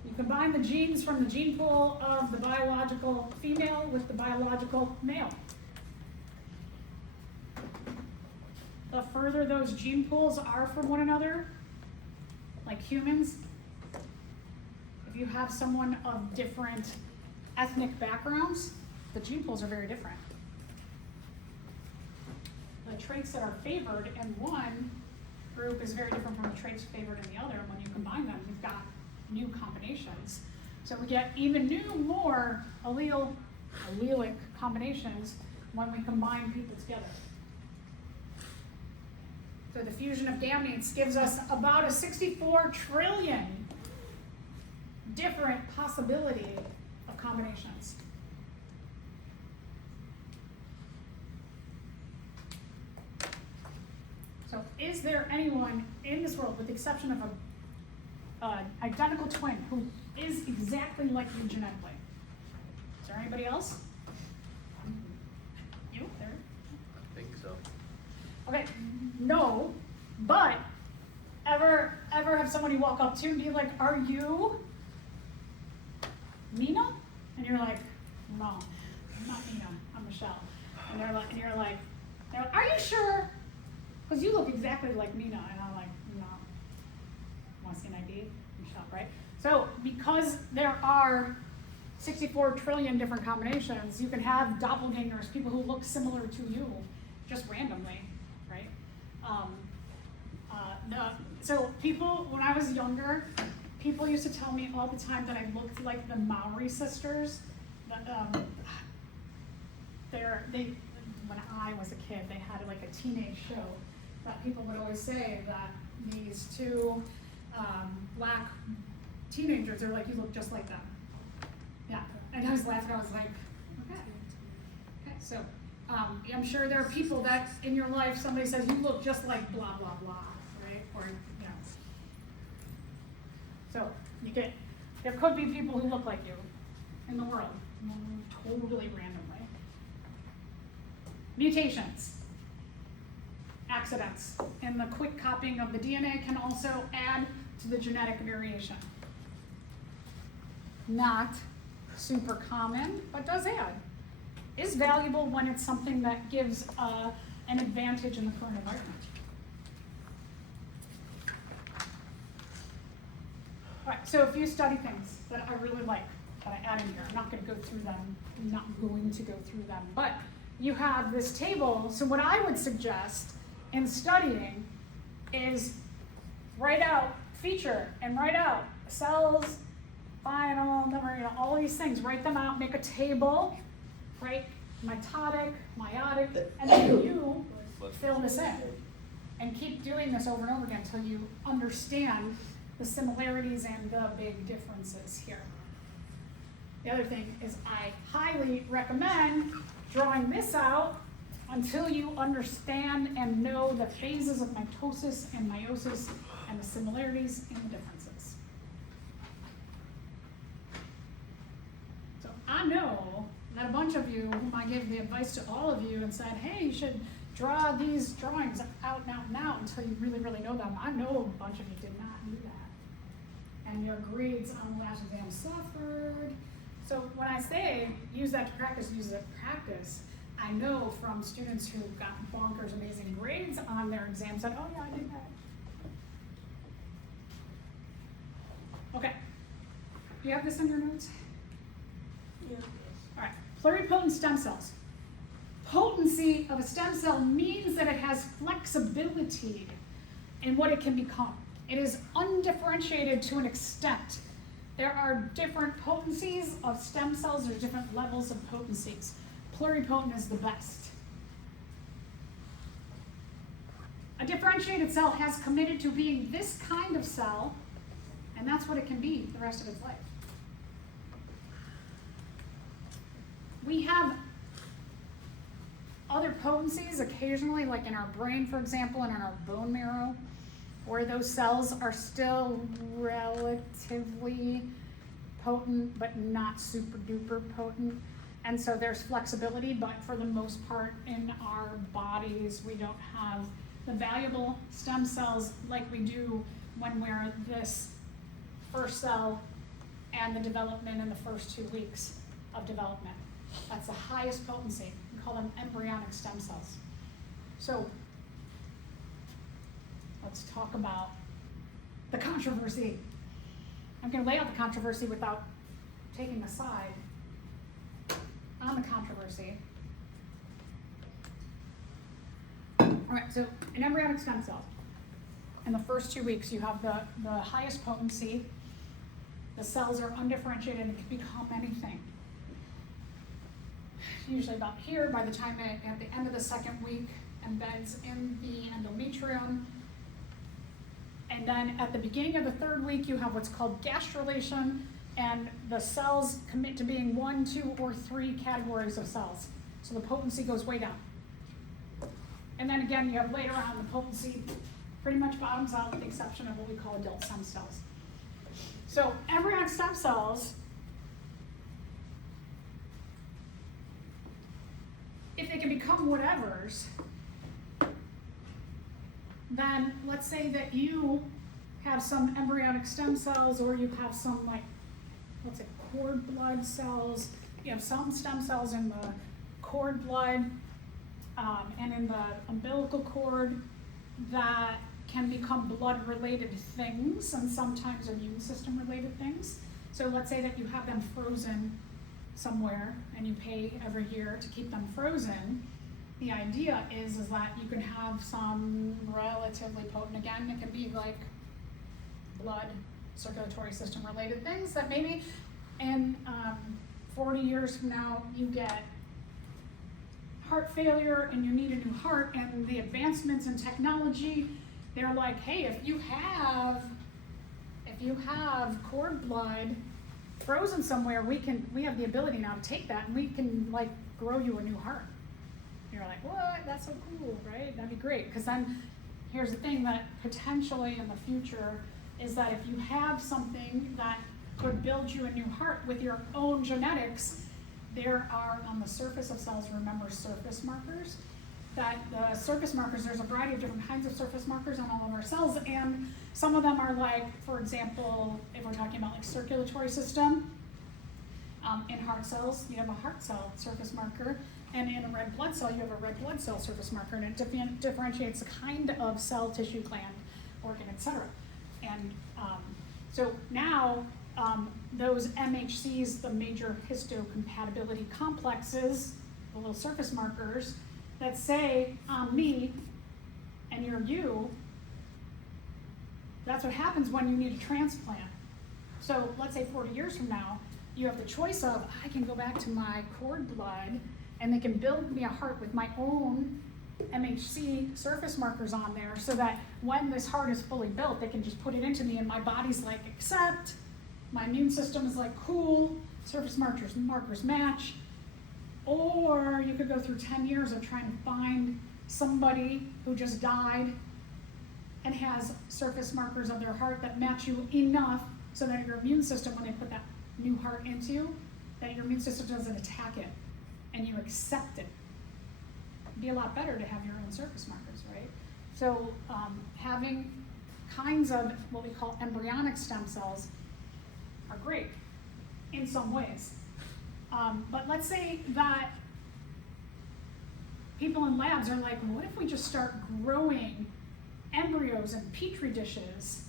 You combine the genes from the gene pool of the biological female with the biological male. The further those gene pools are from one another, like humans, if you have someone of different ethnic backgrounds, the gene pools are very different. The traits that are favored in one group is very different from the traits favored in the other, and when you combine them, you've got new combinations. So we get even more allelic combinations when we combine people together. So the fusion of gametes gives us about a 64 trillion different possibility of combinations. So is there anyone in this world, with the exception of an identical twin, who is exactly like you genetically? Is there anybody else? You? There? I think so. Okay, no, but ever have somebody walk up to you and be like, are you Nina? And you're like, no, I'm not Nina, I'm Michelle. And you're like, are you sure? Because you look exactly like Nina. And I'm like, no. Want to see an ID? Michelle, right? So because there are 64 trillion different combinations, you can have doppelgangers, people who look similar to you, just randomly, right? So people, when I was younger, people used to tell me all the time that I looked like the Maori sisters. When I was a kid, they had like a teenage show that people would always say that these two black teenagers, they're like, you look just like them. Yeah, and I was laughing, I was like, okay, so I'm sure there are people that in your life, somebody says, you look just like blah, blah, blah, right? Or, you know. So there could be people who look like you in the world, totally randomly. Mutations, accidents, and the quick copying of the DNA can also add to the genetic variation. Not super common, but does add. Is valuable when it's something that gives an advantage in the current environment. All right, so a few study things that I really like that I add in here. I'm not going to go through them, but you have this table. So what I would suggest in studying is write out feature and write out cells, final, number, all these things. Write them out, make a table, right? Mitotic, meiotic, and then you fill this in. And keep doing this over and over again until you understand the similarities and the big differences here. The other thing is I highly recommend drawing this out until you understand and know the phases of mitosis and meiosis and the similarities and the differences. So I know had a bunch of you whom I gave the advice to all of you and said, hey, you should draw these drawings out and out and out until you really, really know them. I know a bunch of you did not do that. And your grades on the last exam suffered. So when I say use that to practice, use it to practice, I know from students who got bonkers amazing grades on their exams that, oh yeah, I did that. Okay, do you have this in your notes? Yeah. All right, pluripotent stem cells. Potency of a stem cell means that it has flexibility in what it can become. It is undifferentiated to an extent. There are different potencies of stem cells, there's different levels of potencies. Pluripotent is the best. A differentiated cell has committed to being this kind of cell, and that's what it can be the rest of its life. We have other potencies occasionally, like in our brain, for example, and in our bone marrow, where those cells are still relatively potent, but not super duper potent. And so there's flexibility, but for the most part in our bodies, we don't have the valuable stem cells like we do when we're this first cell and the development in the first 2 weeks of development. That's the highest potency. We call them embryonic stem cells. So let's talk about the controversy. I'm going to lay out the controversy without taking a side on the controversy. All right, so in embryonic stem cells, in the first 2 weeks, you have the highest potency. The cells are undifferentiated and can become anything. Usually about here, by the time it, at the end of the second week, embeds in the endometrium. And then at the beginning of the third week, you have what's called gastrulation, and the cells commit to being 1, 2, or 3 categories of cells. So the potency goes way down. And then again, you have later on the potency pretty much bottoms out with the exception of what we call adult stem cells. So embryonic stem cells, if they can become whatevers, then let's say that you have some embryonic stem cells, or you have some, like, let's say cord blood cells. You have some stem cells in the cord blood and in the umbilical cord that can become blood-related things and sometimes immune system-related things. So let's say that you have them frozen somewhere and you pay every year to keep them frozen. The idea is that you can have some relatively potent, again, it can be like blood, circulatory system related things that maybe in 40 years from now you get heart failure and you need a new heart, and the advancements in technology, they're like, hey, if you have cord blood frozen somewhere, we have the ability now to take that and we can like grow you a new heart. You're like, what? That's so cool, right? That'd be great. Because then here's the thing that potentially in the future is that if you have something that could build you a new heart with your own genetics, there are on the surface of cells, remember surface markers, that the surface markers, there's a variety of different kinds of surface markers on all of our cells, and some of them are like, for example, if we're talking about like circulatory system, in heart cells, you have a heart cell surface marker, and in a red blood cell, you have a red blood cell surface marker, and it differentiates the kind of cell, tissue, gland, organ, etc. And so now, those MHCs, the major histocompatibility complexes, the little surface markers that say, I'm me and you're you, that's what happens when you need a transplant. So let's say 40 years from now, you have the choice of, I can go back to my cord blood and they can build me a heart with my own MHC surface markers on there so that when this heart is fully built, they can just put it into me and my body's like, accept. My immune system is like, cool, surface markers match. Or you could go through 10 years of trying to find somebody who just died and has surface markers of their heart that match you enough so that your immune system, when they put that new heart into you, that your immune system doesn't attack it. and you accept it. It'd be a lot better to have your own surface markers, right? So having kinds of what we call embryonic stem cells are great in some ways. But let's say that people in labs are like, what if we just start growing embryos in petri dishes,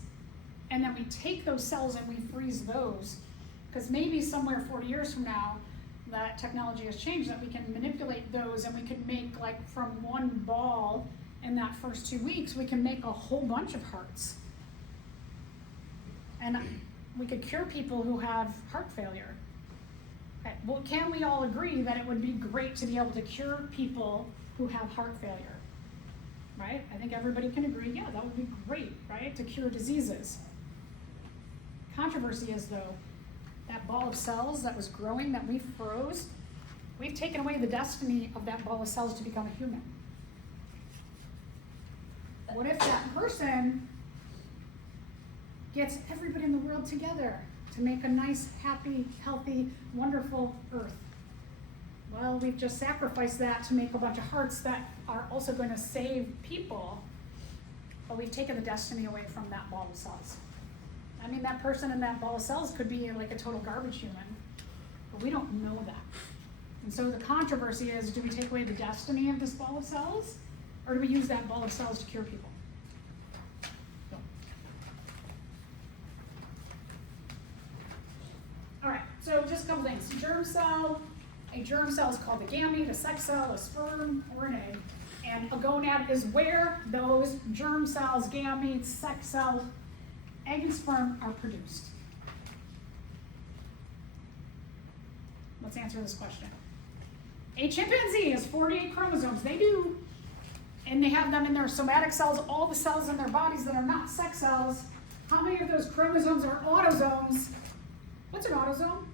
and then we take those cells and we freeze those? Because maybe somewhere 40 years from now, that technology has changed, that we can manipulate those, and we can make, like, from one ball in that first 2 weeks, we can make a whole bunch of hearts. And we could cure people who have heart failure. Okay. Well, can we all agree that it would be great to be able to cure people who have heart failure? Right? I think everybody can agree, yeah, that would be great, right? To cure diseases. Controversy is, though, that ball of cells that was growing, that we froze, we've taken away the destiny of that ball of cells to become a human. What if that person gets everybody in the world together to make a nice, happy, healthy, wonderful earth? Well, we've just sacrificed that to make a bunch of hearts that are also going to save people, but we've taken the destiny away from that ball of cells. I mean, that person in that ball of cells could be like a total garbage human, but we don't know that. And so the controversy is, do we take away the destiny of this ball of cells, or do we use that ball of cells to cure people? So. All right, so just a couple things. Germ cell. A germ cell is called a gamete, a sex cell, a sperm, or an egg. And a gonad is where those germ cells, gametes, sex cells, egg and sperm are produced. Let's answer this question. A chimpanzee has 48 chromosomes. They do. And they have them in their somatic cells, all the cells in their bodies that are not sex cells. How many of those chromosomes are autosomes? What's an autosome?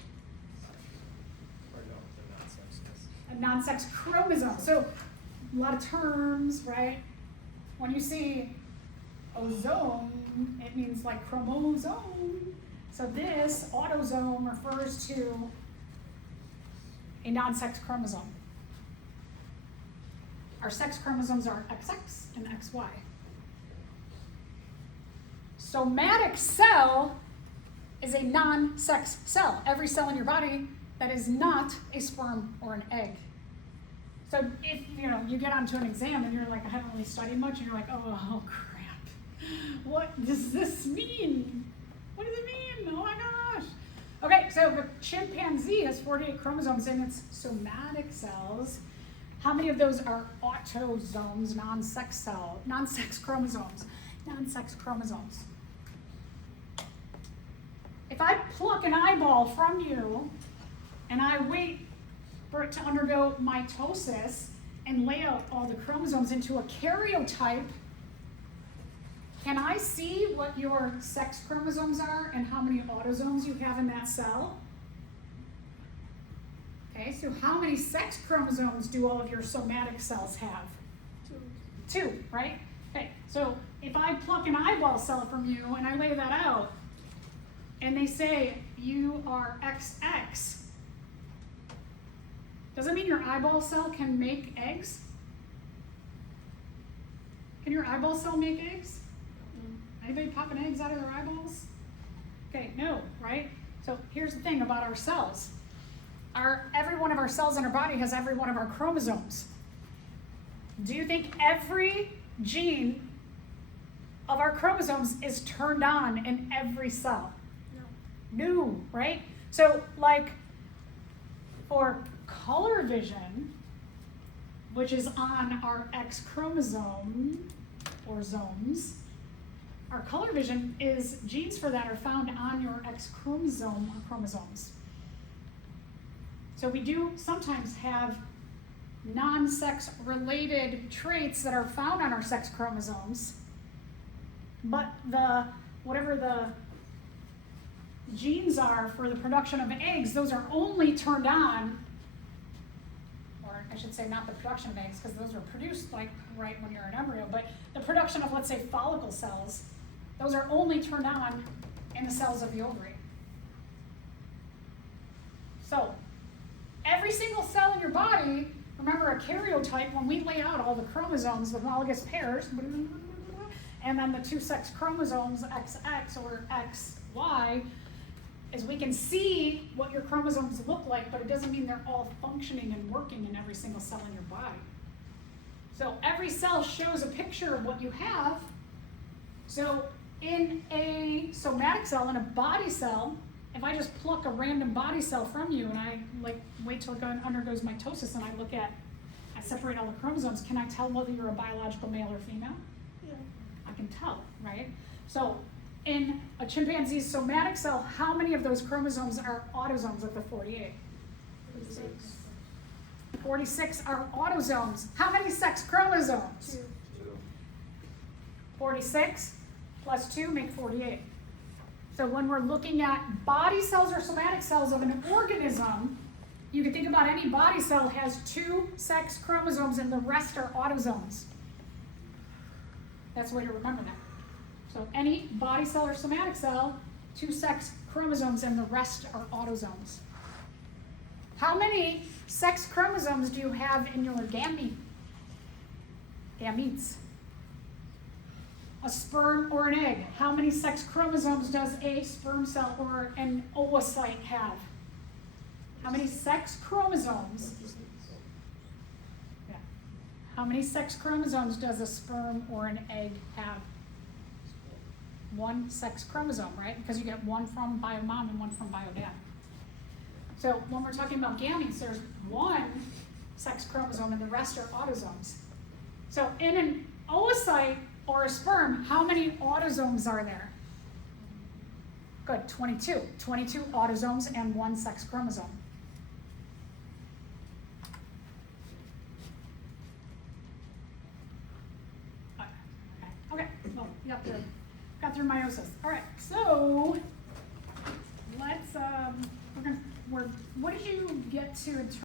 A non-sex chromosome. So a lot of terms, right? When you see ozone, it means like chromosome. So this autosome refers to a non-sex chromosome. Our sex chromosomes are XX and XY. Somatic cell is a non-sex cell. Every cell in your body that is not a sperm or an egg. So if you get onto an exam and you're like, I haven't really studied much, and you're like, oh crap, what does this mean? What does it mean? Oh my gosh. Okay, so the chimpanzee has 48 chromosomes in its somatic cells. How many of those are autosomes, non-sex chromosomes? Non-sex chromosomes. If I pluck an eyeball from you and I wait for it to undergo mitosis and lay out all the chromosomes into a karyotype, can I see what your sex chromosomes are and how many autosomes you have in that cell? Okay, so how many sex chromosomes do all of your somatic cells have? Two, right? Okay, so if I pluck an eyeball cell from you and I lay that out, and they say you are XX, does that mean your eyeball cell can make eggs? Can your eyeball cell make eggs? Anybody popping eggs out of their eyeballs? Okay, no, right? So here's the thing about our cells. Every one of our cells in our body has every one of our chromosomes. Do you think every gene of our chromosomes is turned on in every cell? No, right? So like for color vision, which is on our X chromosome or zomes, our color vision is genes for that are found on your X chromosome or chromosomes. So we do sometimes have non-sex related traits that are found on our sex chromosomes, but whatever the genes are for the production of eggs, those are only turned on, or I should say not the production of eggs, because those are produced like right when you're an embryo, but the production of, let's say, follicle cells, those are only turned on in the cells of the ovary. So every single cell in your body, remember a karyotype, when we lay out all the chromosomes, the homologous pairs, and then the two sex chromosomes, XX or XY, is we can see what your chromosomes look like, but it doesn't mean they're all functioning and working in every single cell in your body. So every cell shows a picture of what you have. So in a somatic cell, in a body cell, if I just pluck a random body cell from you and I wait till it undergoes mitosis and I separate all the chromosomes, can I tell whether you're a biological male or female? Yeah. I can tell, right? So in a chimpanzee's somatic cell, how many of those chromosomes are autosomes of the 48? 46. 46 are autosomes. How many sex chromosomes? 2. 46 plus 2 make 48. So when we're looking at body cells or somatic cells of an organism, you can think about any body cell has 2 sex chromosomes and the rest are autosomes. That's the way to remember that. So any body cell or somatic cell, 2 sex chromosomes and the rest are autosomes. How many sex chromosomes do you have in your gametes? A sperm or an egg. How many sex chromosomes does a sperm cell or an oocyte have? How many sex chromosomes? Yeah. How many sex chromosomes does a sperm or an egg have? 1 sex chromosome, right? Because you get 1 from bio mom and 1 from bio dad. So when we're talking about gametes, there's 1 sex chromosome and the rest are autosomes. So in an oocyte or a sperm, how many autosomes are there? Good, 22. 22 autosomes and 1 sex chromosome. Okay, well, you got through meiosis. All right, so let's, what did you get to in terms